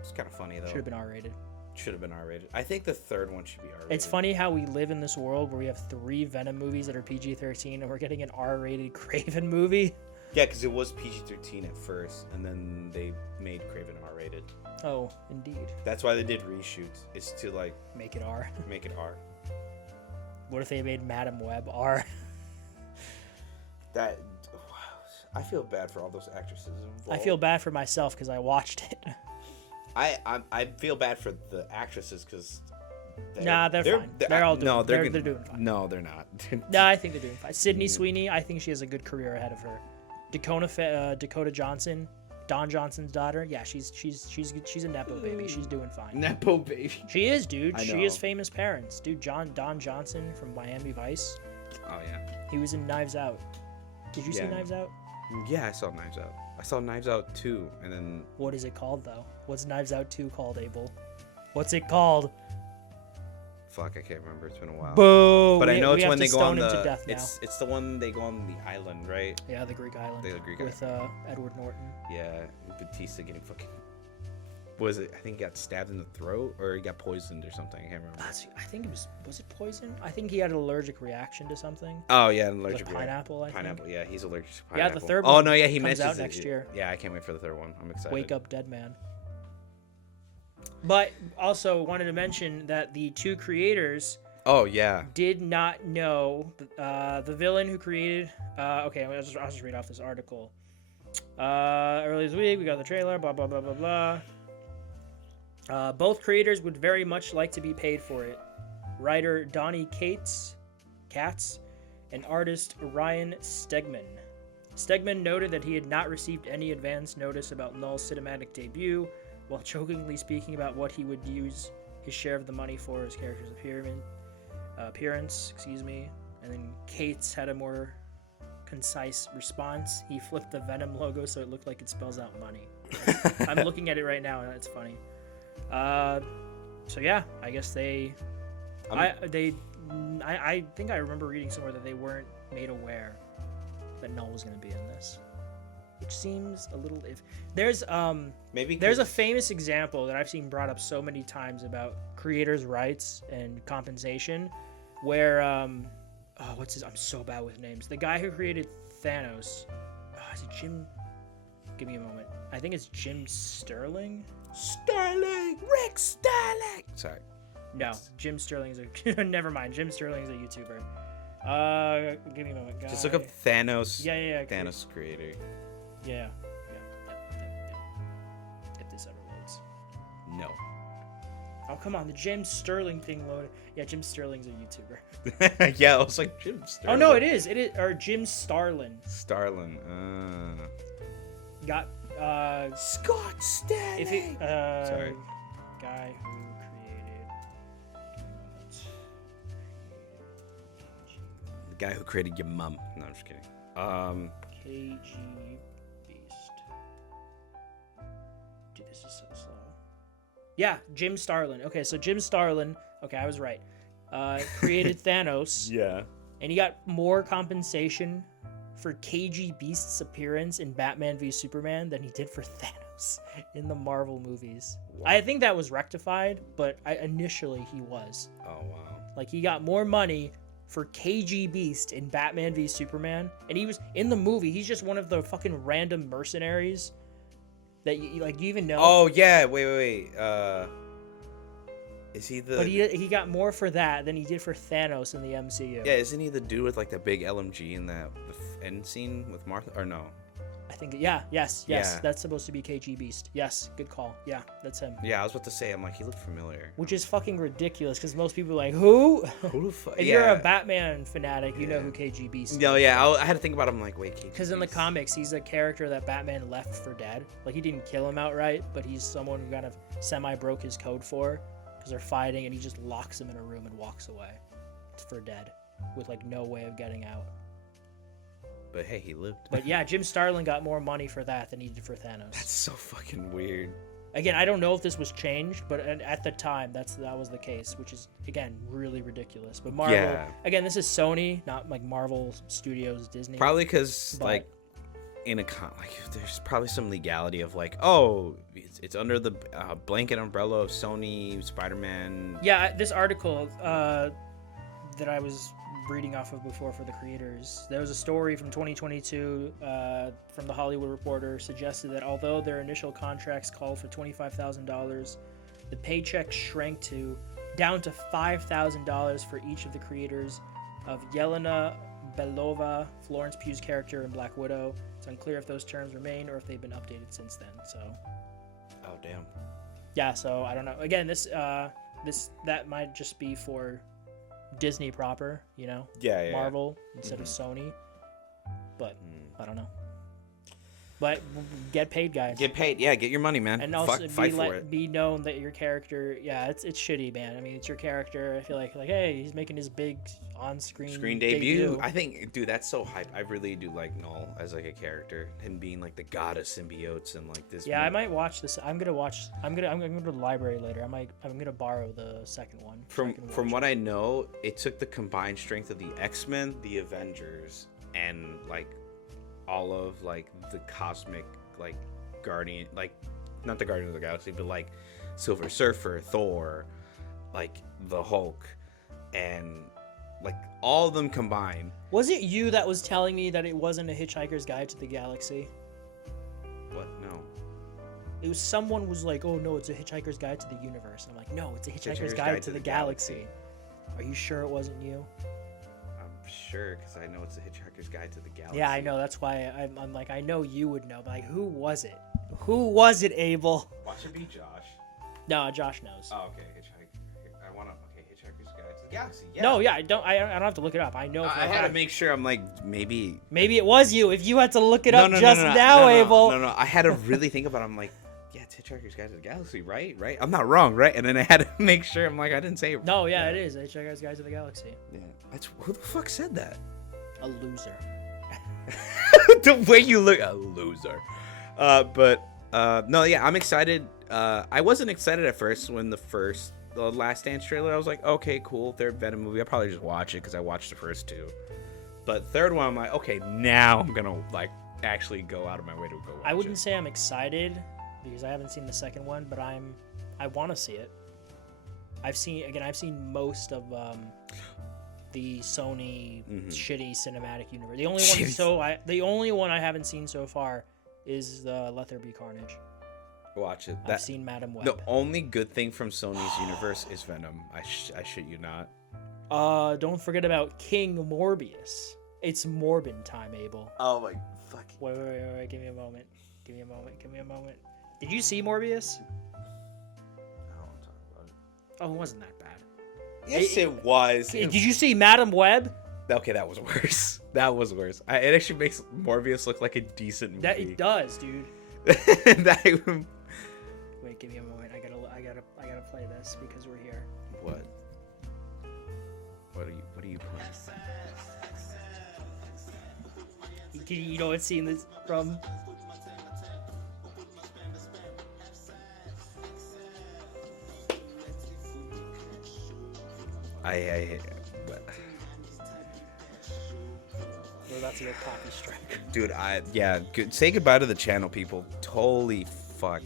It's kind of funny though. Should have been R-rated. Should have been R-rated. I think the third one should be R-rated. It's funny how we live in this world where we have 3 Venom movies that are PG-13, and we're getting an R-rated Craven movie. Yeah, because it was PG-13 at first, and then they made Craven R-rated. Oh, indeed. That's why they did reshoots. Is to like make it R. Make it R. What if they made Madam Web R? I feel bad for all those actresses involved. I feel bad for myself because I watched it. I feel bad for the actresses because. They're fine. They're all doing. No, they're doing fine. No, they're not. No, I think they're doing fine. Sydney Sweeney, I think she has a good career ahead of her. Dakota Johnson, Don Johnson's daughter. Yeah, she's a nepo baby. She's doing fine. Nepo baby. She is, dude. I know. She is famous parents, dude. Don Johnson from Miami Vice. Oh yeah. He was in Knives Out. Did you see Knives Out? Yeah, I saw Knives Out. I saw Knives Out 2, and then. What is it called though? What's Knives Out 2 called, Abel? What's it called? Fuck, I can't remember. It's been a while. Boo! But I know it's when they go on him the. To death now. It's the one they go on the island, right? Yeah, the Greek island. The Greek with island. Edward Norton. Yeah, Batista getting fucking. What was it? I think he got stabbed in the throat, or he got poisoned or something. I can't remember. I think it was it poison? I think he had an allergic reaction to something. Oh yeah, an allergic reaction. Pineapple. Pineapple. Yeah, he's allergic to pineapple. Yeah, the third one. Oh no, yeah, he comes mentions out next year. Yeah, I can't wait for the third one. I'm excited. Wake Up Dead Man. But also wanted to mention that the 2 creators. Oh yeah. Did not know the villain who created. Okay, I'll just read off this article. Earlier this week, we got the trailer. Blah blah blah blah blah. Both creators would very much like to be paid for it. Writer Donnie Katz and artist Ryan Stegman. Stegman noted that he had not received any advance notice about Knull's cinematic debut, while jokingly speaking about what he would use his share of the money for his character's appearance. And then Kate's had a more concise response. He flipped the Venom logo so it looked like it spells out money. I'm looking at it right now, and it's funny. So yeah, I guess I think I remember reading somewhere that they weren't made aware that Knull was going to be in this, which seems a little there's a famous example that I've seen brought up so many times about creators' rights and compensation, where I'm so bad with names. The guy who created Thanos, is it Jim? Give me a moment. I think it's Jim Sterling. Rick Sterling. Sorry. No, Jim Sterling is a. Never mind. Jim Sterling is a YouTuber. Give me a moment, guys. Just look up Thanos. Yeah. Thanos creator. Yeah. If this ever loads. No. Oh, come on. The Jim Sterling thing loaded. Yeah, Jim Sterling's a YouTuber. Yeah, I was like, Jim Sterling. Oh, no, it is. Or Jim Starlin. Starlin. Got, Scott Sterling. Sorry. Guy who created... The guy who created your mum. No, I'm just kidding. KG Beast. Dude, this is so slow. Yeah, Jim Starlin. Okay, so Jim Starlin. Okay, I was right. Created Thanos. Yeah. And he got more compensation for KG Beast's appearance in Batman v Superman than he did for Thanos in the Marvel movies. Wow. I think that was rectified, but initially he was. Oh, wow. Like, he got more money for KG Beast in Batman v Superman, and he was in the movie. He's just one of the fucking random mercenaries that you even know. Oh yeah, wait. Is he the? But he got more for that than he did for Thanos in the MCU. Yeah, isn't he the dude with like the big LMG in the end scene with Martha? Or no? I think yes. Yeah. That's supposed to be KG Beast. Yes, good call. Yeah, that's him. Yeah, I was about to say, I'm like, he looked familiar. Which is fucking ridiculous because most people are like, who? Who the fuck? If you're a Batman fanatic, you know who KG Beast is. No, yeah, I had to think about him. Like, wait, KG Beast. Because in the comics, he's a character that Batman left for dead. Like, he didn't kill him outright, but he's someone who kind of semi-broke his code for because they're fighting, and he just locks him in a room and walks away for dead with, like, no way of getting out. But hey, he lived. But yeah, Jim Starlin got more money for that than he did for Thanos. That's so fucking weird. Again, I don't know if this was changed, but at the time, that was the case, which is, again, really ridiculous. But Marvel, again, this is Sony, not like Marvel Studios, Disney. Probably because, like, there's probably some legality of like, oh, it's under the blanket umbrella of Sony, Spider-Man. Yeah, this article that I was reading off of before for the creators, there was a story from 2022 from the Hollywood Reporter suggested that although their initial contracts called for $25,000, the paycheck shrank down to $5,000 for each of the creators of Yelena Belova, Florence Pugh's character in Black Widow. It's unclear if those terms remain or if they've been updated since then. So, oh damn. Yeah, so I don't know. Again, that might just be for Disney proper, you know? Yeah. Marvel instead of Sony. But I don't know. But get paid, guys. Get paid. Yeah, get your money, man. And also fight for it. Be known that your character, it's shitty, man. I mean, it's your character. I feel like hey, he's making his big on-screen debut. I think, dude, that's so hype. I really do like Knull as like a character. Him being like the god of symbiotes and like this. Yeah, I might watch this. I'm gonna go to the library later. I'm gonna borrow the second one. From what I know, it took the combined strength of the X-Men, the Avengers, and like all of like the cosmic like guardian, like not the Guardian of the Galaxy, but like Silver Surfer, Thor, like the Hulk, and like all of them combined. Was it you that was telling me that it wasn't a Hitchhiker's Guide to the Galaxy? What? No. It was someone was like, oh no, it's a Hitchhiker's Guide to the Universe. And I'm like, no, it's a Hitchhiker's Guide to the Galaxy. Are you sure it wasn't you? I'm sure, because I know it's a Hitchhiker's Guide to the Galaxy. Yeah, I know. That's why I'm like, I know you would know. But like, who was it? Who was it, Abel? Watch it be Josh. No, Josh knows. Oh, okay. Hitchhiker's Guide to the Galaxy. Yeah. No, yeah, I don't have to look it up. I know. I had to make sure. I'm like, maybe it was you. If you had to look it up now, Abel. No. I had to really think about it. I'm like, yeah, it's Hitchhiker's Guide to the Galaxy, right? I'm not wrong, right? And then I had to make sure. I'm like, I didn't say it. No, yeah, it is. Hitchhiker's Guide to the Galaxy. Yeah, that's who the fuck said that? A loser. The way you look, a loser. No, yeah, I'm excited. I wasn't excited at first when the Last Dance trailer. I was like, okay, cool, third Venom movie. I'll probably just watch it because I watched the first two. But third one, I'm like, okay, now I'm gonna like actually go out of my way to go watch I wouldn't it. say I'm excited because I haven't seen the second one, but I want to see it. I've seen most of the Sony shitty cinematic universe. The only one I haven't seen so far is the Let There Be Carnage. Watch it. I've seen Madam Web. The only good thing from Sony's universe is Venom. I shit you not. Don't forget about King Morbius. It's Morbin time, Abel. Oh my fuck. Wait. Give me a moment. Did you see Morbius? Oh, it wasn't that bad. Yes, it was. Did you see Madam Web? Okay, that was worse. It actually makes Morbius look like a decent movie. That it does, dude. Wait, give me a moment. I gotta play this because we're here. What? What are you playing? You know what scene this from? But We're about to get copy strike. dude, say goodbye to the channel, people. Holy fuck.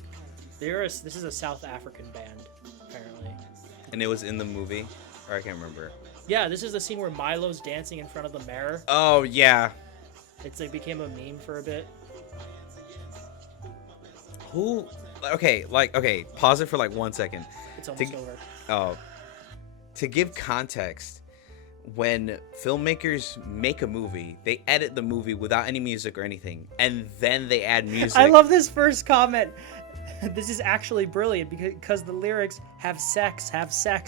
This is a South African band, apparently. And it was in the movie, or I can't remember. Yeah, this is the scene where Milo's dancing in front of the mirror. Oh yeah. It's like became a meme for a bit. Who? Okay. Pause it for like 1 second. It's almost over. Oh. To give context, when filmmakers make a movie, they edit the movie without any music or anything, and then they add music. I love this first comment. This is actually brilliant because the lyrics "have sex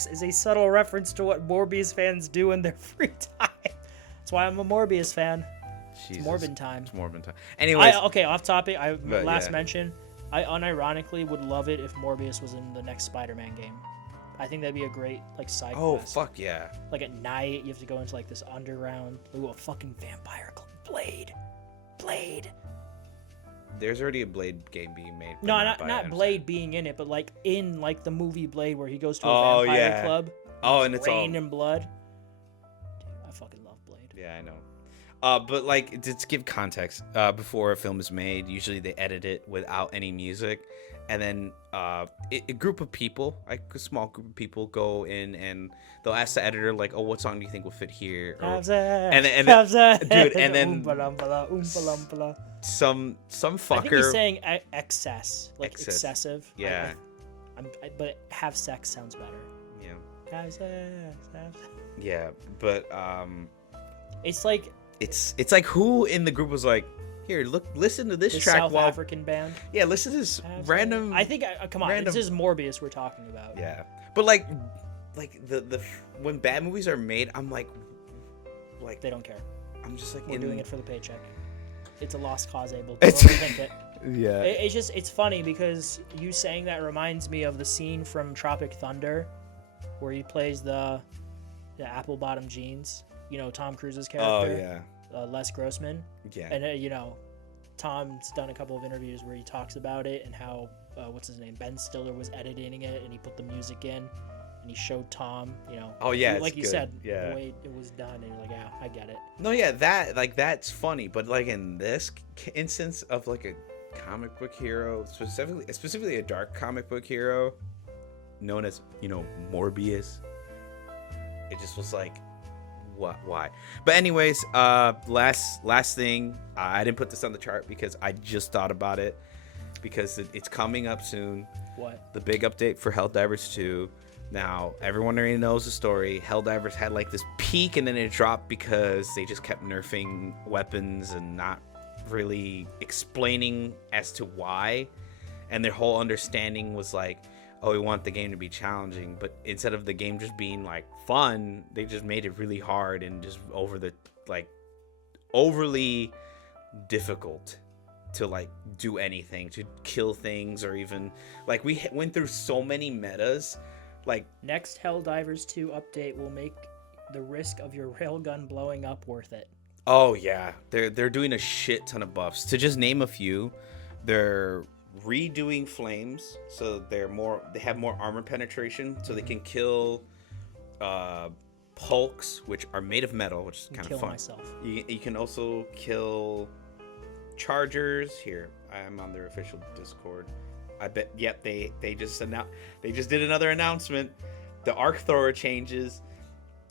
is a subtle reference to what Morbius fans do in their free time. That's why I'm a Morbius fan. Jesus. It's Morbin time. Anyways, okay, off topic. Yeah. Mention. I unironically would love it if Morbius was in the next Spider-Man game. I think that'd be a great side quest. Oh fuck yeah! Like at night, you have to go into this underground. Ooh, a fucking vampire club. Blade. There's already a Blade game being made. No, not Blade being in it, but in the movie Blade where he goes to a vampire club. Oh, and it's rain and blood. Dude, I fucking love Blade. Yeah, I know. But to give context, before a film is made, usually they edit it without any music, and then a group of people, a small group of people, go in and they'll ask the editor oh, what song do you think will fit here? Dude, and then some fucker. I think he's saying excess, excessive. Yeah. But have sex sounds better. Yeah. Have sex. Yeah, but it's like. It's like who in the group was like, here, listen to this track. South African band. Yeah, listen to this random. I think come on, this is Morbius we're talking about. Yeah, but the when bad movies are made, I'm like they don't care. I'm just we're doing it for the paycheck. It's a lost cause, Abel. Don't overthink it. Yeah. It's funny because you saying that reminds me of the scene from Tropic Thunder, where he plays the apple bottom jeans. Tom Cruise's character. Oh, yeah. Les Grossman. Yeah. And, Tom's done a couple of interviews where he talks about it and how, what's his name? Ben Stiller was editing it and he put the music in and he showed Tom, Oh, yeah. Like you said, yeah. the way it was done. And you're like, yeah, I get it. No, yeah, that's funny. But, in this instance of, a comic book hero, specifically a dark comic book hero known as, Morbius, it just was why? But anyways, last thing, I didn't put this on the chart because I just thought about it because it's coming up soon. What? The big update for Helldivers 2. Now, everyone already knows the story. Helldivers had this peak and then it dropped because they just kept nerfing weapons and not really explaining as to why. And their whole understanding was oh, we want the game to be challenging, but instead of the game just being fun, they just made it really hard and just overly difficult. to like do anything, to kill things, or even like we went through so many metas. Like next Helldivers 2 update will make the risk of your railgun blowing up worth it. Oh yeah, they're doing a shit ton of buffs. To just name a few, they're redoing flames, so they have more armor penetration, so they can kill hulks, which are made of metal, which is kind of fun. You can also kill chargers. Here, I'm on their official Discord. I bet. Yep, they just did another announcement. The arc thrower changes.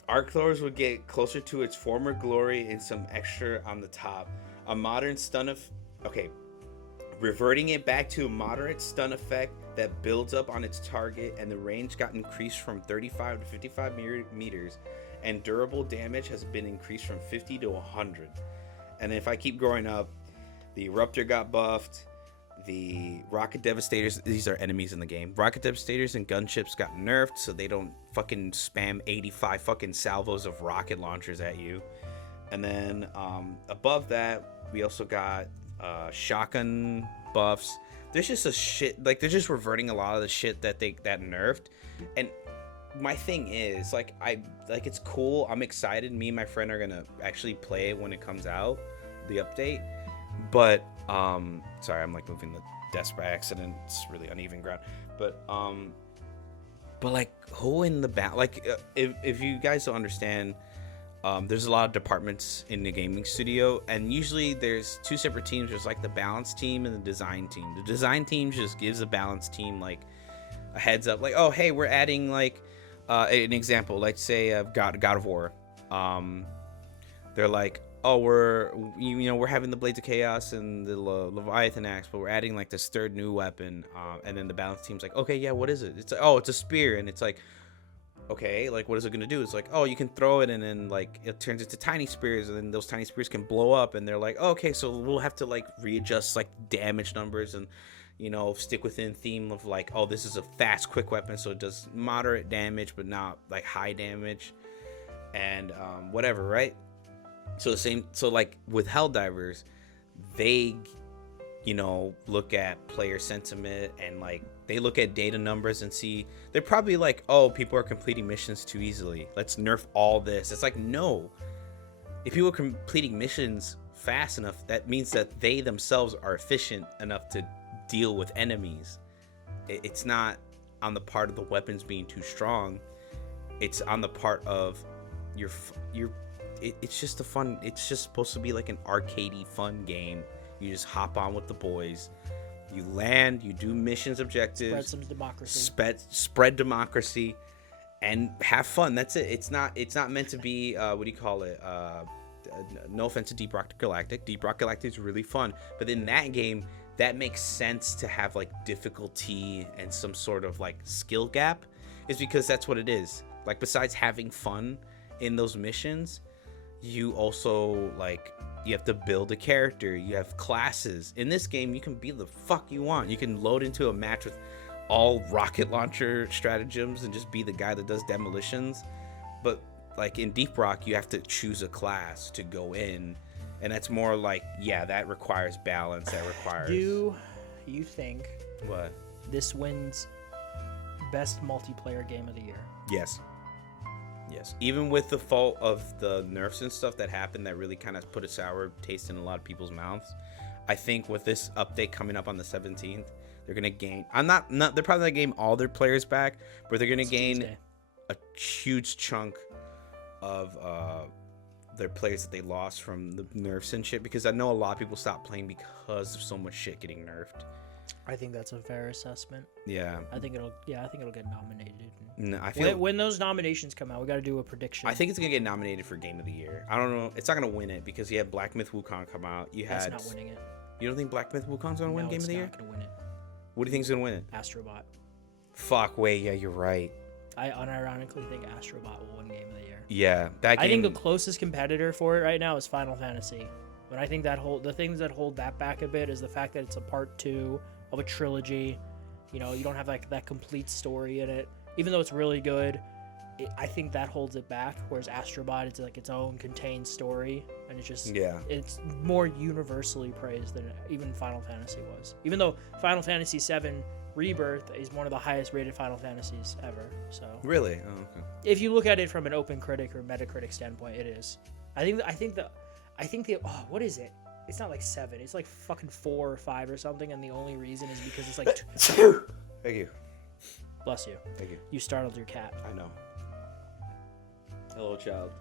Arc throwers would get closer to its former glory and some extra on the top. A modern stun of reverting it back to a moderate stun effect that builds up on its target, and the range got increased from 35 to 55 meters, and durable damage has been increased from 50 to 100. And if I keep growing up, the Eruptor got buffed. The Rocket Devastators, these are enemies in the game. Rocket Devastators and gunships got nerfed, so they don't fucking spam 85 fucking salvos of rocket launchers at you. And then above that, we also got shotgun buffs. There's just a shit, like they're just reverting a lot of the shit that nerfed. And my thing is, like, it's cool. I'm excited. Me and my friend are gonna actually play it when it comes out, the update. But sorry, I'm like moving the desk by accident. It's really uneven ground. But like, who in the back? Like, if you guys don't understand, there's a lot of departments in the gaming studio, and usually there's two separate teams. There's like the balance team and the design team. The design team just gives the balance team like a heads up, like, oh hey, we're adding like an example, like say God of War. They're like, oh, we're having the Blades of Chaos and the Leviathan Axe, but we're adding like this third new weapon. And then the balance team's like, okay, yeah, what is it? It's like, oh, it's a spear, and it's like, okay, like what is it gonna do? It's like, oh, you can throw it, and then like it turns into tiny spears, and then those tiny spears can blow up, and they're like, oh, okay, so we'll have to like readjust like damage numbers and, you know, stick within theme of like, oh, this is a fast, quick weapon, so it does moderate damage but not like high damage, and whatever, right? So like with Helldivers, they, you know, look at player sentiment and like they look at data numbers and see, they're probably like, oh, people are completing missions too easily, let's nerf all this. It's like, no, if people are completing missions fast enough, that means that they themselves are efficient enough to deal with enemies. It's not on the part of the weapons being too strong. It's on the part of your it's just it's just supposed to be like an arcadey fun game. You just hop on with the boys, you land, you do missions, objectives, spread some democracy, spread democracy, and have fun. That's it. It's not meant to be what do you call it? No offense to Deep Rock Galactic. Deep Rock Galactic is really fun, but in that game, that makes sense to have like difficulty and some sort of like skill gap, is because that's what it is. Like, besides having fun in those missions, you also like, you have to build a character, you have classes. In this game, you can be the fuck you want. You can load into a match with all rocket launcher stratagems and just be the guy that does demolitions. But like in Deep Rock, you have to choose a class to go in, and that's more like, yeah, that requires balance. That requires. Do you think what this wins best multiplayer game of the year? Yes. Even with the fault of the nerfs and stuff that happened that really kind of put a sour taste in a lot of people's mouths, I think with this update coming up on the 17th, they're gonna gain. They're probably not gain all their players back, but they're gonna gain Tuesday. A huge chunk of their players that they lost from the nerfs and shit. Because I know a lot of people stopped playing because of so much shit getting nerfed. I think that's a fair assessment. Yeah. I think it'll get nominated. No, I feel when those nominations come out, we got to do a prediction. I think it's gonna get nominated for Game of the Year. I don't know. It's not gonna win it because you had Black Myth Wukong come out. That's not winning it. You don't think Black Myth Wukong's gonna win Game of the Year? It's not gonna win it. What do you think's gonna win it? Astrobot. Fuck. Wait. Yeah, you're right. I unironically think Astrobot will win Game of the Year. Yeah, that game. I think the closest competitor for it right now is Final Fantasy, but I think the things that hold that back a bit is the fact that it's a part 2 of a trilogy. You know, you don't have like that complete story in it, even though it's really good. I think that holds it back. Whereas Astrobot, it's like its own contained story, and it's more universally praised than even Final Fantasy was. Even though Final Fantasy VII Rebirth is one of the highest rated Final Fantasies ever. So really, oh, okay. If you look at it from an Open Critic or Metacritic standpoint, it is. I think the what is it? It's not like 7. It's like fucking 4 or 5 or something, and the only reason is because it's like. Thank you. Bless you. Thank you. You startled your cat. I know. Hello, child.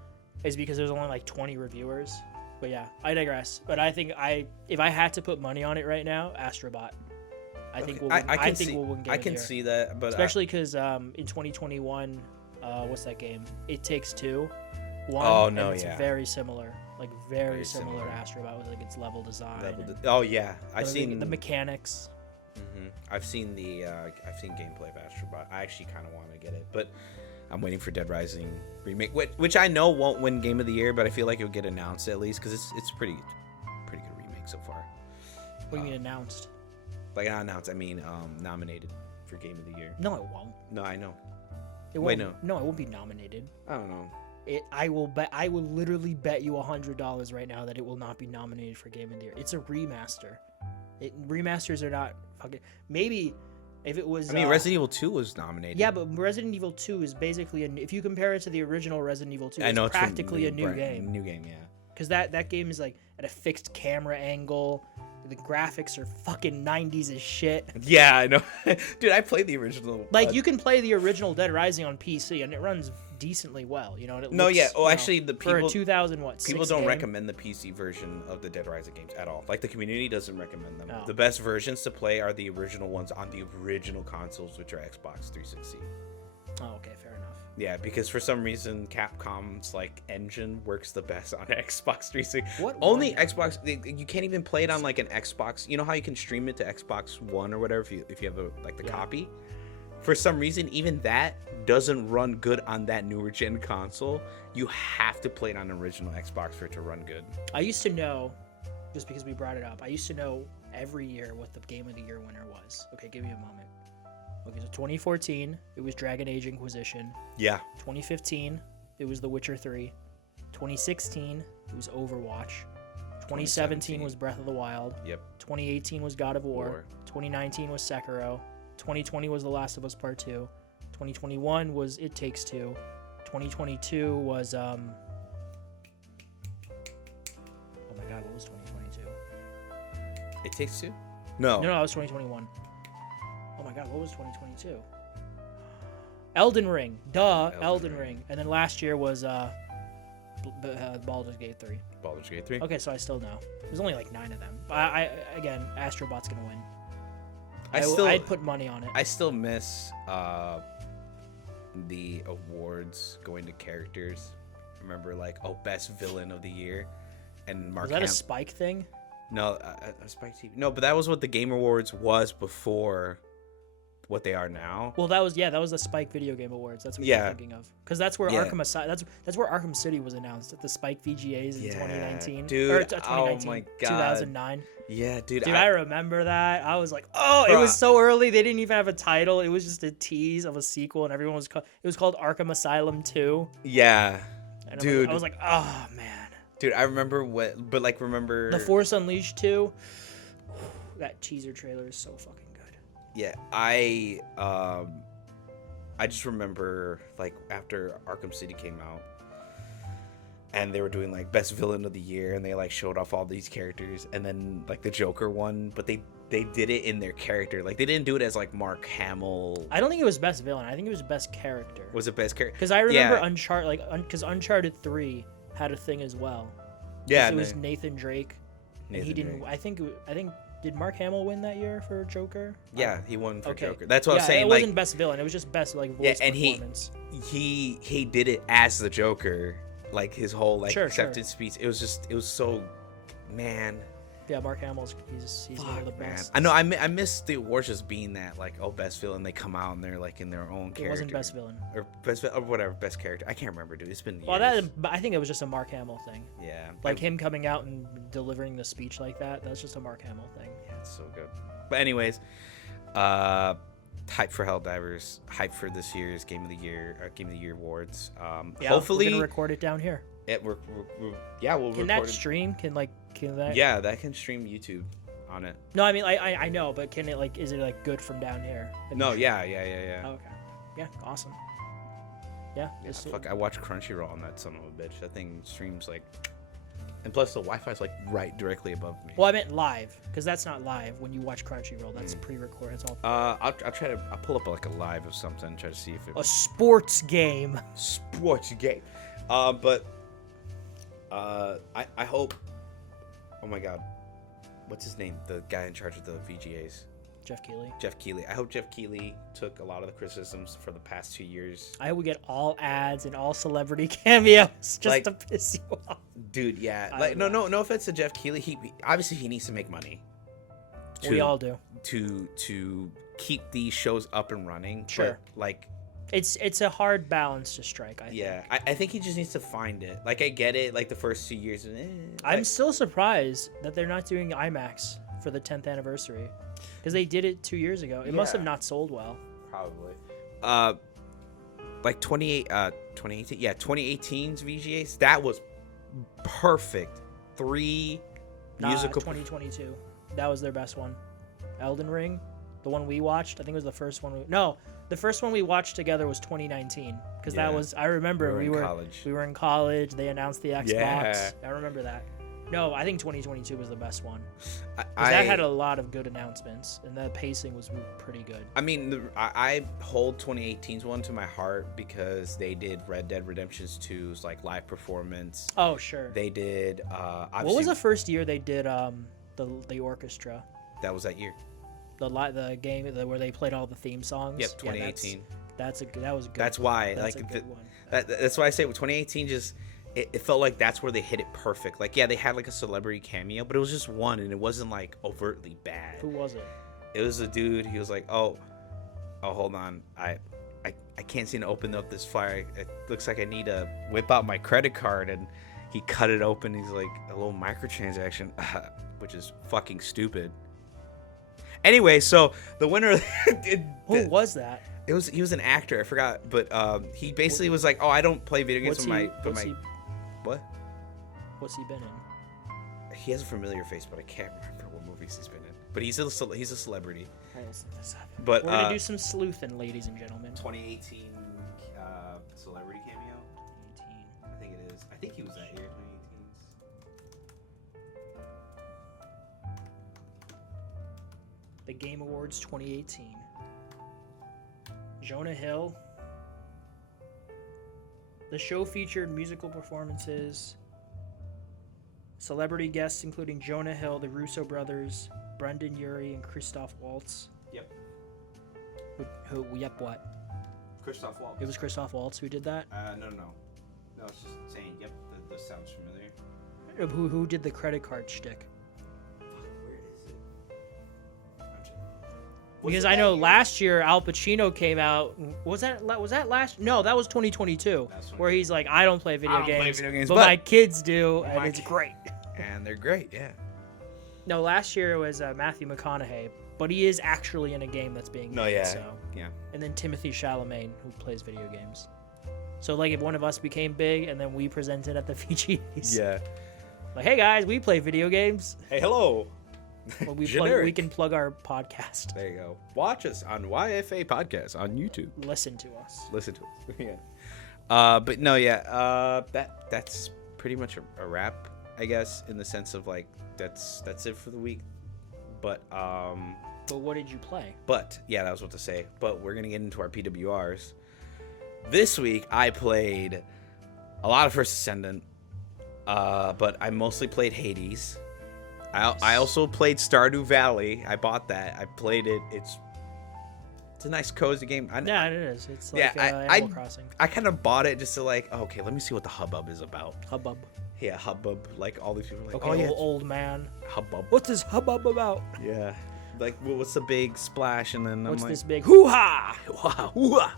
It's because there's only like 20 reviewers. But yeah, I digress. But I think if I had to put money on it right now, Astrobot. I think we'll win. I think we'll win Game I of the can Year. see that, but especially because in 2021, what's that game? It Takes Two. Oh no, it's yeah. very similar. Like very similar to Astrobot with like its level design. Oh yeah, I've seen the mechanics. Mm-hmm. I've seen gameplay of Astrobot. I actually kind of want to get it, but I'm waiting for Dead Rising remake, which I know won't win Game of the Year, but I feel like it'll get announced at least because it's pretty good remake so far. What do you mean announced? Like not announced, I mean nominated for Game of the Year. No, it won't. No, I know. It won't. Wait, no. No, it won't be nominated. I don't know. I will literally bet you $100 right now that it will not be nominated for Game of the Year. It's a remaster. Remasters are not fucking. Maybe if it was. I mean, Resident Evil 2 was nominated. Yeah, but Resident Evil 2 is basically if you compare it to the original Resident Evil 2, it's practically a new game. New game, yeah. Because that game is like at a fixed camera angle. The graphics are fucking 90s as shit. Yeah, I know. Dude, I played the original. Like, you can play the original Dead Rising on PC, and it runs decently well, you know? And it looks, yeah. Oh, actually, the people... For a 2000, what, people don't game? recommend the PC version of the Dead Rising games at all. Like, the community doesn't recommend them. Oh. The best versions to play are the original ones on the original consoles, which are Xbox 360. Oh, okay, fair enough. Yeah, because for some reason Capcom's like engine works the best on Xbox 360. What? Only Xbox. You can't even play it on like an Xbox. You know how you can stream it to Xbox One or whatever if you have the copy. For some reason, even that doesn't run good on that newer gen console. You have to play it on an original Xbox for it to run good. I used to know, just because we brought it up, I used to know every year what the Game of the Year winner was. Okay, give me a moment. Okay, so 2014, it was Dragon Age Inquisition. Yeah. 2015, it was The Witcher 3. 2016, it was Overwatch. 2017 was Breath of the Wild. Yep. 2018 was God of War. 2019 was Sekiro. 2020 was The Last of Us Part 2. 2021 was It Takes Two. 2022 was oh my god, what was 2022? It Takes Two? No, it was 2021. Oh my god, what was 2022? Elden Ring. Elden Ring. And then last year was Baldur's Gate 3. Baldur's Gate 3? Okay, so I still know. There's only like 9 of them. Again, Astrobot's going to win. I'd put money on it. I still miss the awards going to characters. Remember, like, Best Villain of the Year. And Mark Was that a Spike thing? No, a Spike TV. No, but that was what the Game Awards was before what they are now. Well, that was the Spike Video Game Awards. That's what you're thinking of. Because that's where Arkham Asylum. That's where Arkham City was announced at the Spike VGAs in 2019. Dude, or 2019, oh my god, 2009. Yeah, dude. Dude, I remember that. I was like, it was so early. They didn't even have a title. It was just a tease of a sequel, and everyone was. It was called Arkham Asylum 2. Yeah, and dude. I was like, oh man. Dude, I remember remember The Force Unleashed 2. That teaser trailer is so fucking good. Yeah, I just remember like after Arkham City came out, and they were doing like Best Villain of the Year, and they like showed off all these characters, and then like the Joker won, but they did it in their character. Like they didn't do it as like Mark Hamill. I don't think it was Best Villain. I think it was Best Character. Was it Best Character? Because I remember Uncharted, because Uncharted 3 had a thing as well. Yeah, it was Nathan Drake. And he didn't. I think. Did Mark Hamill win that year for Joker? Yeah, he won for Joker. That's what I was saying. It wasn't Best Villain. It was just Best voice performance. He did it as the Joker, like his whole acceptance speech. It was so, man. Yeah, Mark Hamill's he's one of the best. I know. I miss the awards just being that Best Villain. They come out and they're like in their own character. It wasn't Best Villain or whatever Best Character. I can't remember, dude. It's been years. Well, I think it was just a Mark Hamill thing. Yeah, like him coming out and delivering the speech like that. That's just a Mark Hamill thing. Yeah, it's so good. But anyways, hype for Helldivers, hype for this year's Game of the Year awards. Yeah, Hopefully, we're gonna record it down here. we'll Can record that it. stream? Can that? Yeah, that can stream YouTube on it. No, I mean I know, but can it is it good from down here? No, yeah. Oh, okay. Yeah, awesome. Yeah. Fuck, I watch Crunchyroll on that son of a bitch. That thing streams and plus the Wi-Fi's right directly above me. Well, I meant live, because that's not live when you watch Crunchyroll. That's pre-recorded. It's all. I'll pull up a live of something, try to see if it. A sports game. Sports game. But I hope. Oh my God, what's his name? The guy in charge of the VGAs. Jeff Keighley. I hope Jeff Keighley took a lot of the criticisms for the past 2 years. I hope we get all ads and all celebrity cameos just to piss you off. Dude, yeah. No offense to Jeff Keighley. He obviously needs to make money. We all do. To keep these shows up and running. Sure. But, it's a hard balance to strike, I think. Yeah, I think he just needs to find it. I get it, the first 2 years. I'm still surprised that they're not doing IMAX for the 10th anniversary. Because they did it 2 years ago. It must have not sold well. Probably. 2018. Yeah, 2018's VGAs. That was perfect. 3 musical. 2022. That was their best one. Elden Ring, the one we watched. I think it was the first one. The first one we watched together was 2019. Because that was. I remember we were in college. They announced the Xbox. Yeah. I remember that. No, I think 2022 was the best one. That had a lot of good announcements, and the pacing was pretty good. I mean, I hold 2018's one to my heart because they did Red Dead Redemption 2's live performance. Oh, sure. They did. What was the first year they did the orchestra? That was that year. The game where they played all the theme songs. Yep, 2018. That was good. That's why That's a good one. That's why I say with 2018 just. It felt like that's where they hit it perfect. They had a celebrity cameo, but it was just one, and it wasn't overtly bad. Who was it? It was a dude. He was like, oh, hold on, I can't seem to open up this file. It looks like I need to whip out my credit card, and he cut it open. He's like, a little microtransaction, which is fucking stupid. Anyway, so the winner. Who was that? He was an actor. I forgot, but he basically was like, oh, I don't play video games What? What's he been in? He has a familiar face, but I can't remember what movies he's been in. But he's a celebrity. But we're gonna do some sleuthing, ladies and gentlemen. 2018 celebrity cameo. 2018. I think it is. I think he was that year. 2018. The Game Awards 2018. Jonah Hill. The show featured musical performances, celebrity guests including Jonah Hill, the Russo brothers, Brendan Urie, and Christoph Waltz. Yep. What? Christoph Waltz. It was Christoph Waltz who did that? No. No, it's just saying, yep, this sounds familiar. Who did the credit card shtick? Where is it? Because I know last year Al Pacino came out. Was that last? No, that was 2022. Where he's like, I don't play video games, but my kids do, and it's great. And they're great, yeah. No, last year it was Matthew McConaughey, but he is actually in a game that's being made. No, yeah, so. yeah. And then Timothy Chalamet, who plays video games. So if one of us became big and then we presented at the VGAs. Yeah. Hey guys, we play video games. Hey, hello. Well, we can plug our podcast. There you go. Watch us on YFA Podcast on YouTube. Listen to us. Yeah. But no, yeah. That's pretty much a wrap, I guess, in the sense of that's it for the week. But what did you play? But yeah, that was what to say. But we're gonna get into our PWRs. This week I played a lot of First Ascendant, but I mostly played Hades. I also played Stardew Valley. I bought that. I played it. It's a nice cozy game. Yeah, it is. It's like Animal Crossing. I kind of bought it just to okay, let me see what the hubbub is about. Hubbub. Yeah, hubbub. All these people are like, okay, oh yeah, old man. Hubbub. What's this hubbub about? Yeah. What's the big splash? And then what's I'm this big hoo-ha? Hoo-ha.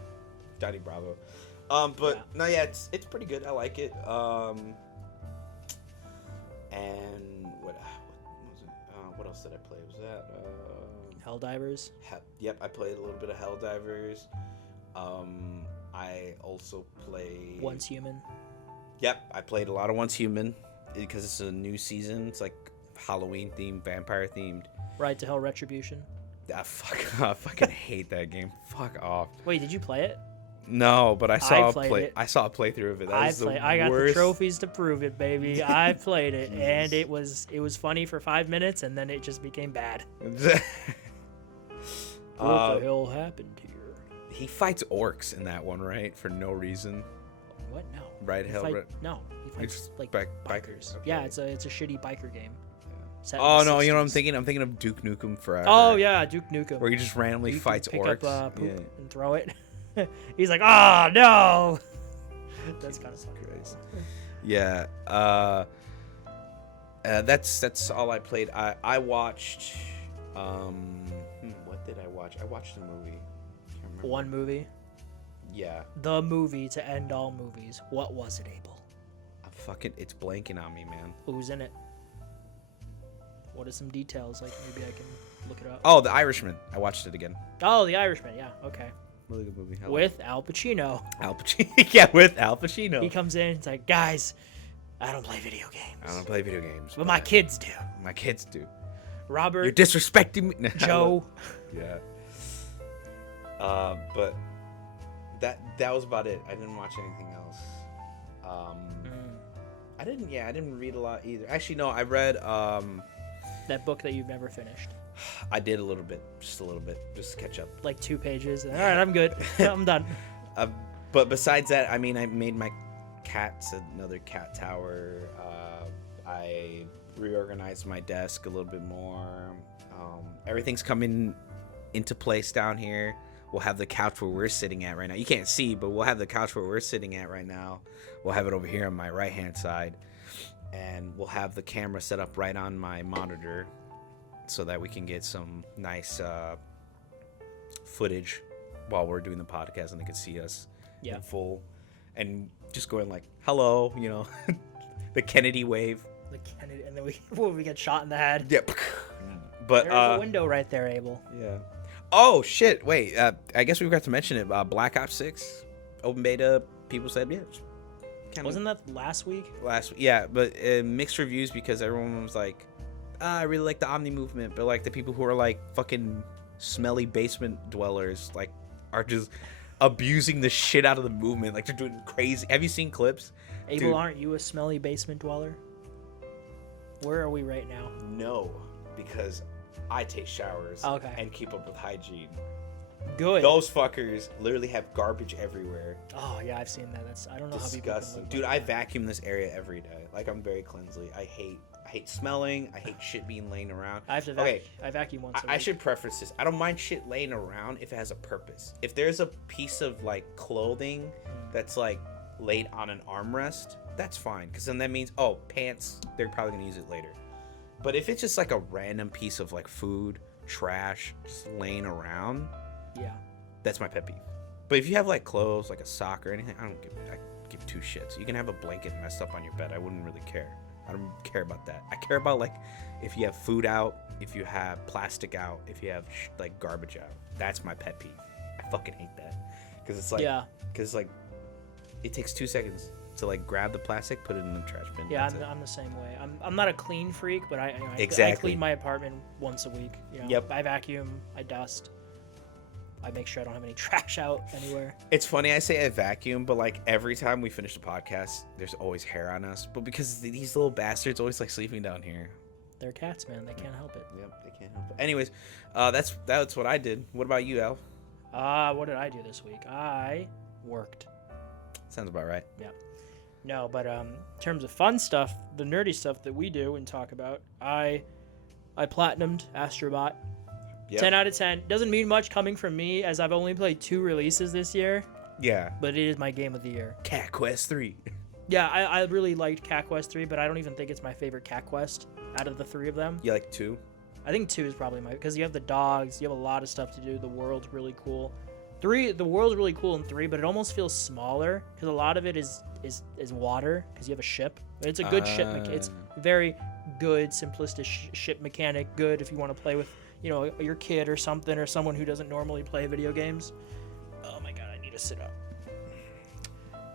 Daddy Bravo. No, yeah, it's pretty good. I like it. And what was it? What else did I play? Was that Helldivers. Yep, I played a little bit of Helldivers. I also played Once Human. Yep, I played a lot of Once Human because it's a new season. It's like Halloween themed, vampire themed. Ride to Hell Retribution. I fucking hate that game. Fuck off. Wait, did you play it? No, but I saw a playthrough of it. I got the trophies to prove it, baby. I played it, and it was funny for 5 minutes, and then it just became bad. What the hell happened here? He fights orcs in that one, right? For no reason. What? No. Right? No, he fights like bikers. Okay. Yeah, it's a shitty biker game. Oh no, you know what I'm thinking? I'm thinking of Duke Nukem Forever. Oh yeah, Duke Nukem. Where he just randomly fights pick orcs up poop and throw it. He's like, oh no. That's kind of crazy. Yeah. That's all I played. I watched. What did I watch? I watched a movie. Can't remember. One movie. Yeah. The movie to end all movies. What was it, Abel? It's blanking on me, man. Who's in it? What are some details? Like maybe I can look it up. Oh, The Irishman. I watched it again. Oh, The Irishman. Yeah. Okay. Really good movie. With Al Pacino. Yeah, with Al Pacino. He comes in. It's like, guys, I don't play video games. I don't play video games. But my kids do. My kids do. Robert. You're disrespecting me. Joe. Yeah. But that was about it. I didn't watch anything else. I didn't read a lot either. Actually, no, I read that book that you've never finished. I did a little bit, just to catch up. Like 2 pages. All right, I'm good. I'm done. But besides that, I mean, I made my cats another cat tower. I reorganized my desk a little bit more. Everything's coming into place down here. We'll have the couch where we're sitting at right now. You can't see, but we'll have the couch where we're sitting at right now. We'll have it over here on my right-hand side. And we'll have the camera set up right on my monitor so that we can get some nice footage while we're doing the podcast and they can see us in full. And just going like, hello, you know, the Kennedy wave. The Kennedy, and then we get shot in the head. Yep. But there's a window right there, Abel. Yeah. Oh shit! Wait, I guess we forgot to mention it. Black Ops 6 open beta. People said Wasn't that last week? Yeah, but mixed reviews because everyone was like, I really like the Omni movement, but like the people who are like fucking smelly basement dwellers like are just abusing the shit out of the movement. Like they're doing crazy. Have you seen clips? Abel, aren't you a smelly basement dweller? Where are we right now? No, because I take showers and keep up with hygiene. Good. Those fuckers literally have garbage everywhere. Oh yeah, I've seen that. I don't know disgusting. How people Dude, I vacuum this area every day. Like I'm very cleansly. I hate smelling. I hate shit being laying around. I have to I vacuum once a week. I should preface this. I don't mind shit laying around if it has a purpose. If there's a piece of like clothing that's like laid on an armrest, that's fine. Because then that means pants. They're probably gonna use it later. But if it's just like a random piece of like food, trash, just laying around, that's my pet peeve. But if you have like clothes, like a sock or anything, I give 2 shits. You can have a blanket messed up on your bed. I wouldn't really care. I don't care about that. I care about like if you have food out, if you have plastic out, if you have like garbage out. That's my pet peeve. I fucking hate that because it's like it takes 2 seconds to like grab the plastic, put it in the trash bin. Yeah, I'm the same way. I'm not a clean freak, but I clean my apartment once a week. You know? Yep. I vacuum, I dust, I make sure I don't have any trash out anywhere. It's funny I say I vacuum, but like every time we finish the podcast, there's always hair on us. But because these little bastards always like sleeping down here. They're cats, man. They can't help it. Yep, they can't help it. Anyways, that's what I did. What about you, Al? What did I do this week? I worked. Sounds about right. Yeah. No, but in terms of fun stuff, the nerdy stuff that we do and talk about, I platinumed Astrobot. Yep. 10 out of 10. Doesn't mean much coming from me, as I've only played 2 releases this year. Yeah. But it is my game of the year. Cat Quest 3. Yeah, I really liked Cat Quest 3, but I don't even think it's my favorite Cat Quest out of the 3 of them. You like 2? I think 2 is probably because you have the dogs, you have a lot of stuff to do, the world's really cool. 3, the world's really cool in 3, but it almost feels smaller because a lot of it is water because you have a ship. But it's a good ship. It's very good, simplistic ship mechanic. Good if you want to play with you know, your kid or something, or someone who doesn't normally play video games. Oh my god, I need to sit up.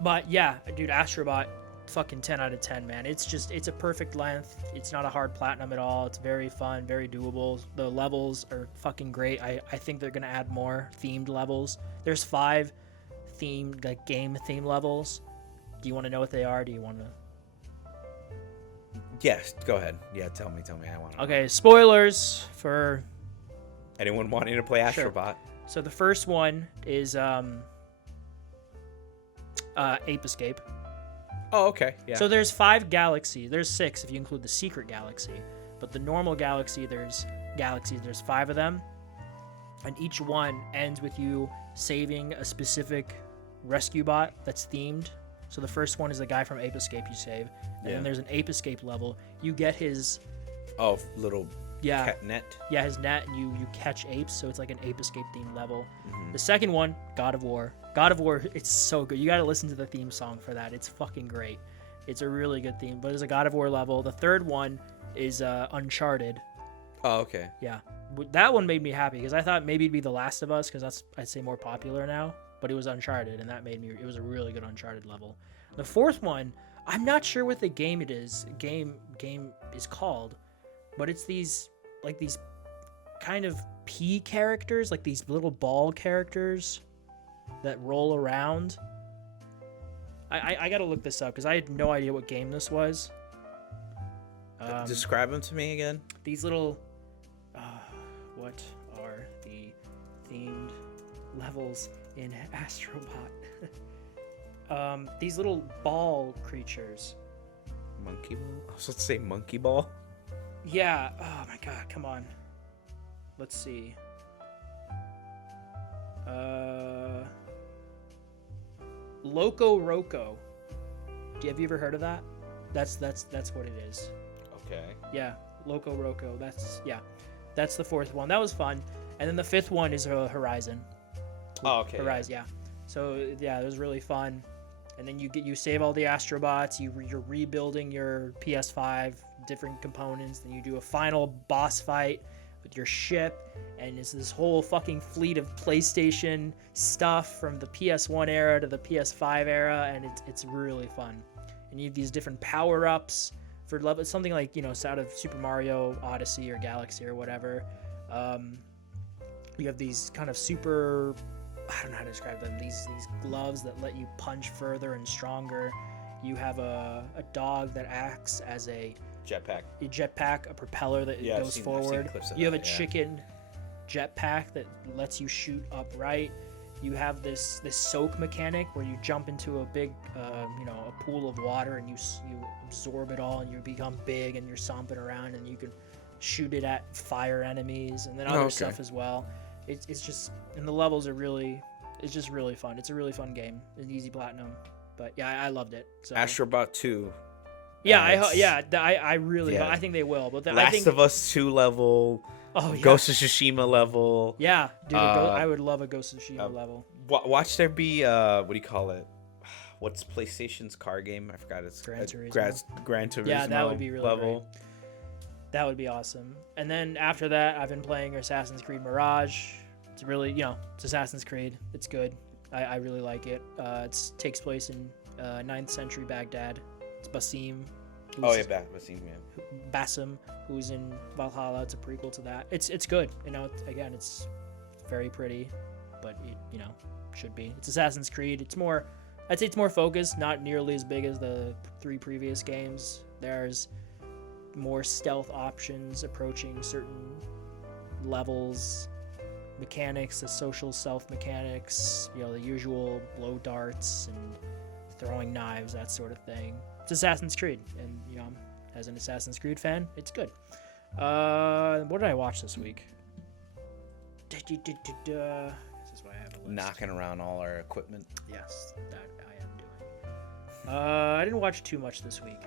But yeah, dude, Astrobot, fucking 10 out of 10, man. It's a perfect length. It's not a hard platinum at all. It's very fun, very doable. The levels are fucking great. I think they're gonna add more themed levels. There's 5 themed, like, game theme levels. Do you want to know what they are? Do you want to? Yes, go ahead. Yeah, tell me. I want to. Okay, spoilers for Anyone wanting to play Astrobot? Sure. So the first one is Ape Escape. Oh, okay. Yeah. So there's 5 galaxies. There's 6 if you include the secret galaxy. But the normal galaxy, there's 5 of them. And each one ends with you saving a specific rescue bot that's themed. So the first one is the guy from Ape Escape you save. And then there's an Ape Escape level. You get his... Oh, little net? Yeah, his net, and you catch apes, so it's like an Ape Escape themed level. Mm-hmm. The second one, God of War. God of War, it's so good. You got to listen to the theme song for that. It's fucking great. It's a really good theme, but it's a God of War level. The third one is Uncharted. Oh, okay. Yeah. That one made me happy, because I thought maybe it'd be The Last of Us, because that's, I'd say, more popular now. But it was Uncharted, and that made me... It was a really good Uncharted level. The fourth one, I'm not sure what the game is called, but it's these kind of pea characters, like these little ball characters that roll around. I gotta look this up because I had no idea what game this was. Describe them to me again. These little what are the themed levels in Astrobot? These little ball creatures. Monkey ball? I was supposed to say monkey ball. Yeah. Oh my god, come on. Let's see. Loco Roco. Have you ever heard of that? That's what it is. Okay. Yeah, Loco Roco. That's the fourth one. That was fun. And then the fifth one is Horizon. Oh, okay. Horizon, yeah. So yeah, it was really fun. And then you save all the Astrobots. You're rebuilding your PS5, different components. Then you do a final boss fight with your ship, and it's this whole fucking fleet of PlayStation stuff from the PS1 era to the PS5 era, and it's really fun. And you have these different power-ups for level, something like, you know, out of Super Mario Odyssey or Galaxy or whatever. You have these kind of super, I don't know how to describe them, these gloves that let you punch further and stronger. You have a dog that acts as a jetpack, a propeller that goes forward. You have a chicken jetpack that lets you shoot upright. You have this soak mechanic where you jump into a big, a pool of water, and you absorb it all, and you become big, and you're stomping around, and you can shoot it at fire enemies, and then other stuff as well. It's just, and the levels are it's just really fun. It's a really fun game. It's easy platinum, but yeah, I loved it. So Astrobot 2. Yeah, I really, I think they will. But Last of Us 2 level. Oh, yeah. Ghost of Tsushima level. Yeah, dude, I would love a Ghost of Tsushima level. Watch there be what do you call it? What's PlayStation's car game? I forgot. It's Gran Turismo. Gran Turismo. Yeah, that would be really level. Great. That would be awesome. And then after that, I've been playing Assassin's Creed Mirage. It's really, it's Assassin's Creed. It's good. I really like it. It takes place in 9th century Baghdad. It's Basim. Basim, yeah. Basim, who's in Valhalla. It's a prequel to that. It's good. Again, it's very pretty, but it, should be. It's Assassin's Creed. I'd say it's more focused, not nearly as big as the 3 previous games. There's more stealth options approaching certain levels, mechanics, the social stealth mechanics, the usual blow darts and throwing knives, that sort of thing. It's Assassin's Creed, and as an Assassin's Creed fan, it's good. What did I watch this week? This is why I have a list. Knocking around all our equipment. Yes, that I am doing. I didn't watch too much this week.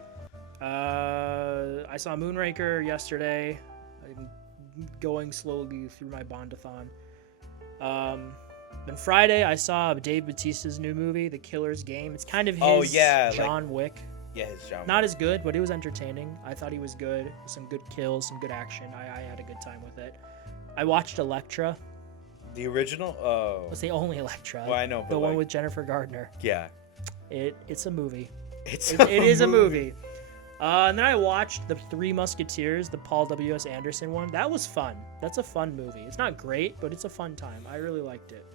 I saw Moonraker yesterday. I'm going slowly through my Bondathon. Then Friday, I saw Dave Bautista's new movie, The Killer's Game. It's kind of his John Wick. Yeah, his John Wick. Not as good, but it was entertaining. I thought he was good. Some good kills, some good action. I had a good time with it. I watched Elektra. The original? Oh. It's the only Elektra. Well, I know, but the one with Jennifer Gardner. Yeah. It's a movie. It is a movie. And then I watched The Three Musketeers, the Paul W.S. Anderson one. That was fun. That's a fun movie. It's not great, but it's a fun time. I really liked it.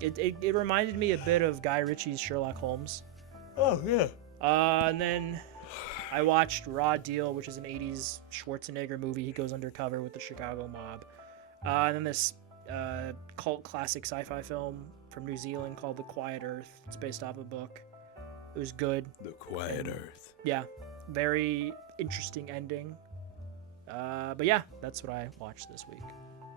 It reminded me a bit of Guy Ritchie's Sherlock Holmes. Oh, yeah. And then I watched Raw Deal, which is an 80s Schwarzenegger movie. He goes undercover with the Chicago mob. And then this cult classic sci-fi film from New Zealand called The Quiet Earth. It's based off a book. It was good. The Quiet Earth. Yeah. Very interesting ending. But yeah, that's what I watched this week.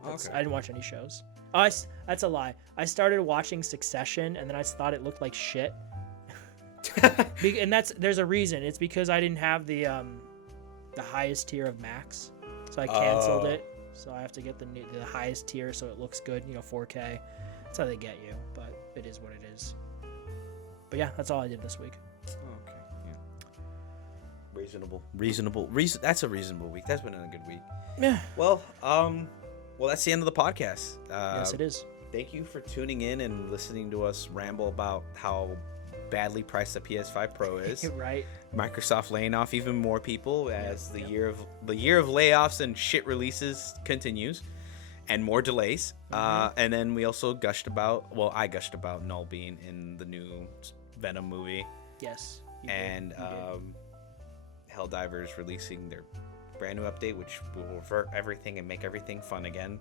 Okay. I didn't watch any shows. Oh, that's a lie. I started watching Succession, and then I thought it looked like shit. And there's a reason. It's because I didn't have the highest tier of Max, so I canceled it. So I have to get the highest tier so it looks good. 4K. That's how they get you. But it is what it is. But yeah, that's all I did this week. Okay. Yeah. Reasonable. That's a reasonable week. That's been a good week. Yeah. Well, that's the end of the podcast. Yes, it is. Thank you for tuning in and listening to us ramble about how badly priced the PS5 Pro is. Right. Microsoft laying off even more people as the year of layoffs and shit releases continues, and more delays. And then we also gushed about. I gushed about Knull being in the new Venom movie. Yes. And Helldivers releasing their brand new update, which will revert everything and make everything fun again.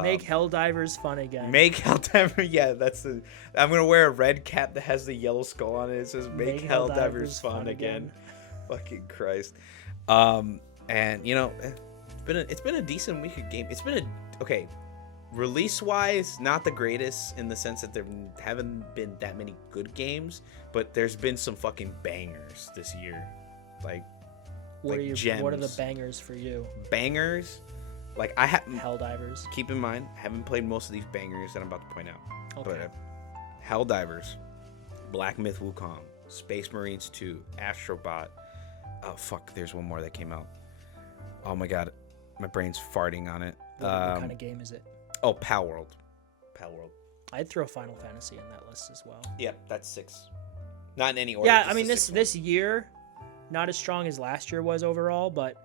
Make Helldivers fun again. Make Helldivers, yeah, I'm gonna wear a red cap that has the yellow skull on it. It says "Make Helldivers fun again." Fucking Christ. And it's been a decent week of game. It's been release wise, not the greatest in the sense that there haven't been that many good games, but there's been some fucking bangers this year, What are gems. the bangers for you? Bangers. I have Helldivers. Keep in mind, I haven't played most of these bangers that I'm about to point out. Okay. But Helldivers, Black Myth Wukong, Space Marines 2, Astrobot. Oh fuck, there's one more that came out. Oh my god, my brain's farting on it. What kind of game is it? Oh, Palworld. I'd throw Final Fantasy in that list as well. Yeah, that's 6. Not in any order. Yeah, I mean this year, not as strong as last year was overall, but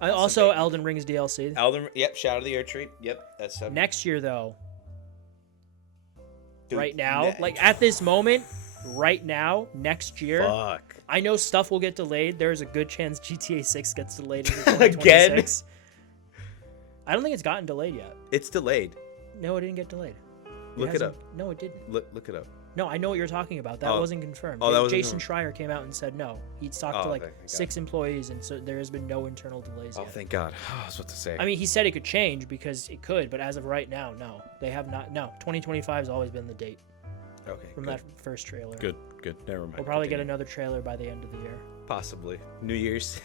also Elden Ring's DLC. Yep, Shadow of the Earth Tree. Yep, that's 7. Next year though. Dude, right now, at this moment, right now, next year. Fuck. I know stuff will get delayed. There's a good chance GTA 6 gets delayed into 2026. I don't think it's gotten delayed yet. It's delayed. No, it didn't get delayed. Look it up. No, it didn't. Look it up. No, I know what you're talking about. That wasn't confirmed. Oh, that wasn't Jason Schreier came out and said no. He's talked to 6 employees, and so there has been no internal delays yet. Oh, thank God. I was about to say. I mean, he said it could change because it could, but as of right now, no. They have not. No, 2025 has always been the date. Okay. From that first trailer. Good. Never mind. We'll probably get another trailer by the end of the year. Possibly. New Year's.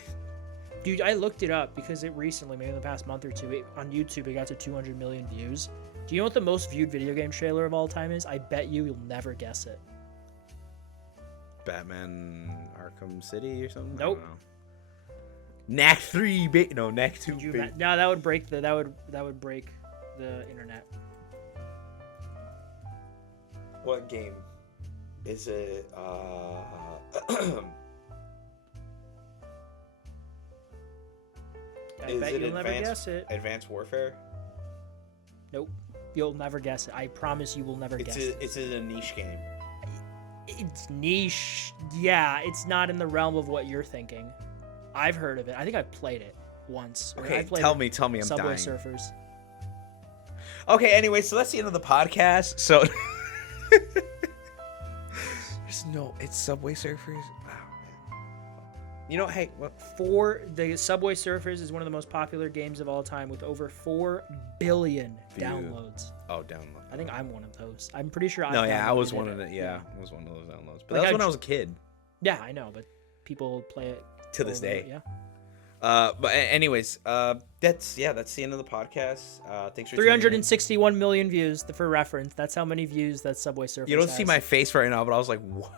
Dude, I looked it up because it recently, maybe in the past month or two, on YouTube, it got to 200 million views. Do you know what the most viewed video game trailer of all time is? I bet you'll never guess it. Batman Arkham City or something? Nope. I don't know. Knack 3 bit. No, Knack 2 bit. No, that would break the internet. What game is it? I bet you'll never guess it. Advanced Warfare? Nope. You'll never guess it. I promise you will never guess it. It's a niche game. It's niche. Yeah, it's not in the realm of what you're thinking. I've heard of it. I think I've played it once. Okay, tell me. I'm Subway dying. Surfers. Okay, anyway, so that's the end of the podcast. So it's Subway Surfers. Wow. Hey, the Subway Surfers is one of the most popular games of all time with over 4 billion downloads. Oh, download. I think I'm one of those. I'm pretty sure I was one of the I was one of those downloads. But that was when I was a kid. Yeah, I know, but people play it to this day. Yeah. But anyways, that's the end of the podcast. Thanks for 361 million views for reference. That's how many views that Subway Surfers. You don't see my face right now, but I was like, what?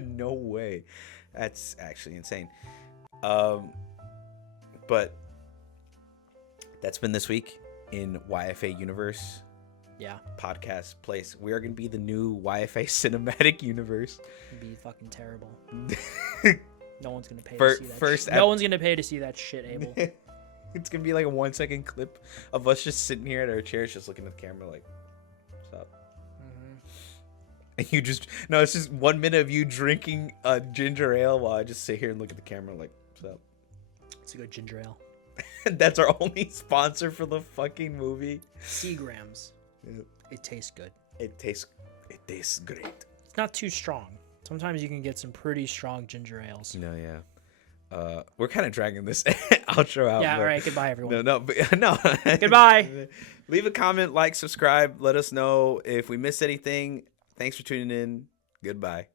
No way. That's actually insane. But That's been this week in YFA Universe. Yeah. Podcast place. We are going to be the new YFA cinematic universe. It'd be fucking terrible. No one's going to pay to see that shit. No one's going to pay to see that shit, Abel. It's going to be like a 1-second clip of us just sitting here at our chairs, just looking at the camera like, what's up? Mm-hmm. And you just, no, it's just 1 minute of you drinking a ginger ale while I just sit here and look at the camera like, what's up? It's a good ginger ale. That's our only sponsor for the fucking movie. Seagrams. Yep. It tastes good. It tastes great. It's not too strong. Sometimes you can get some pretty strong ginger ales. No, yeah. We're kind of dragging this outro out. Yeah, all right. Goodbye, everyone. No. Goodbye. Leave a comment, like, subscribe. Let us know if we missed anything. Thanks for tuning in. Goodbye.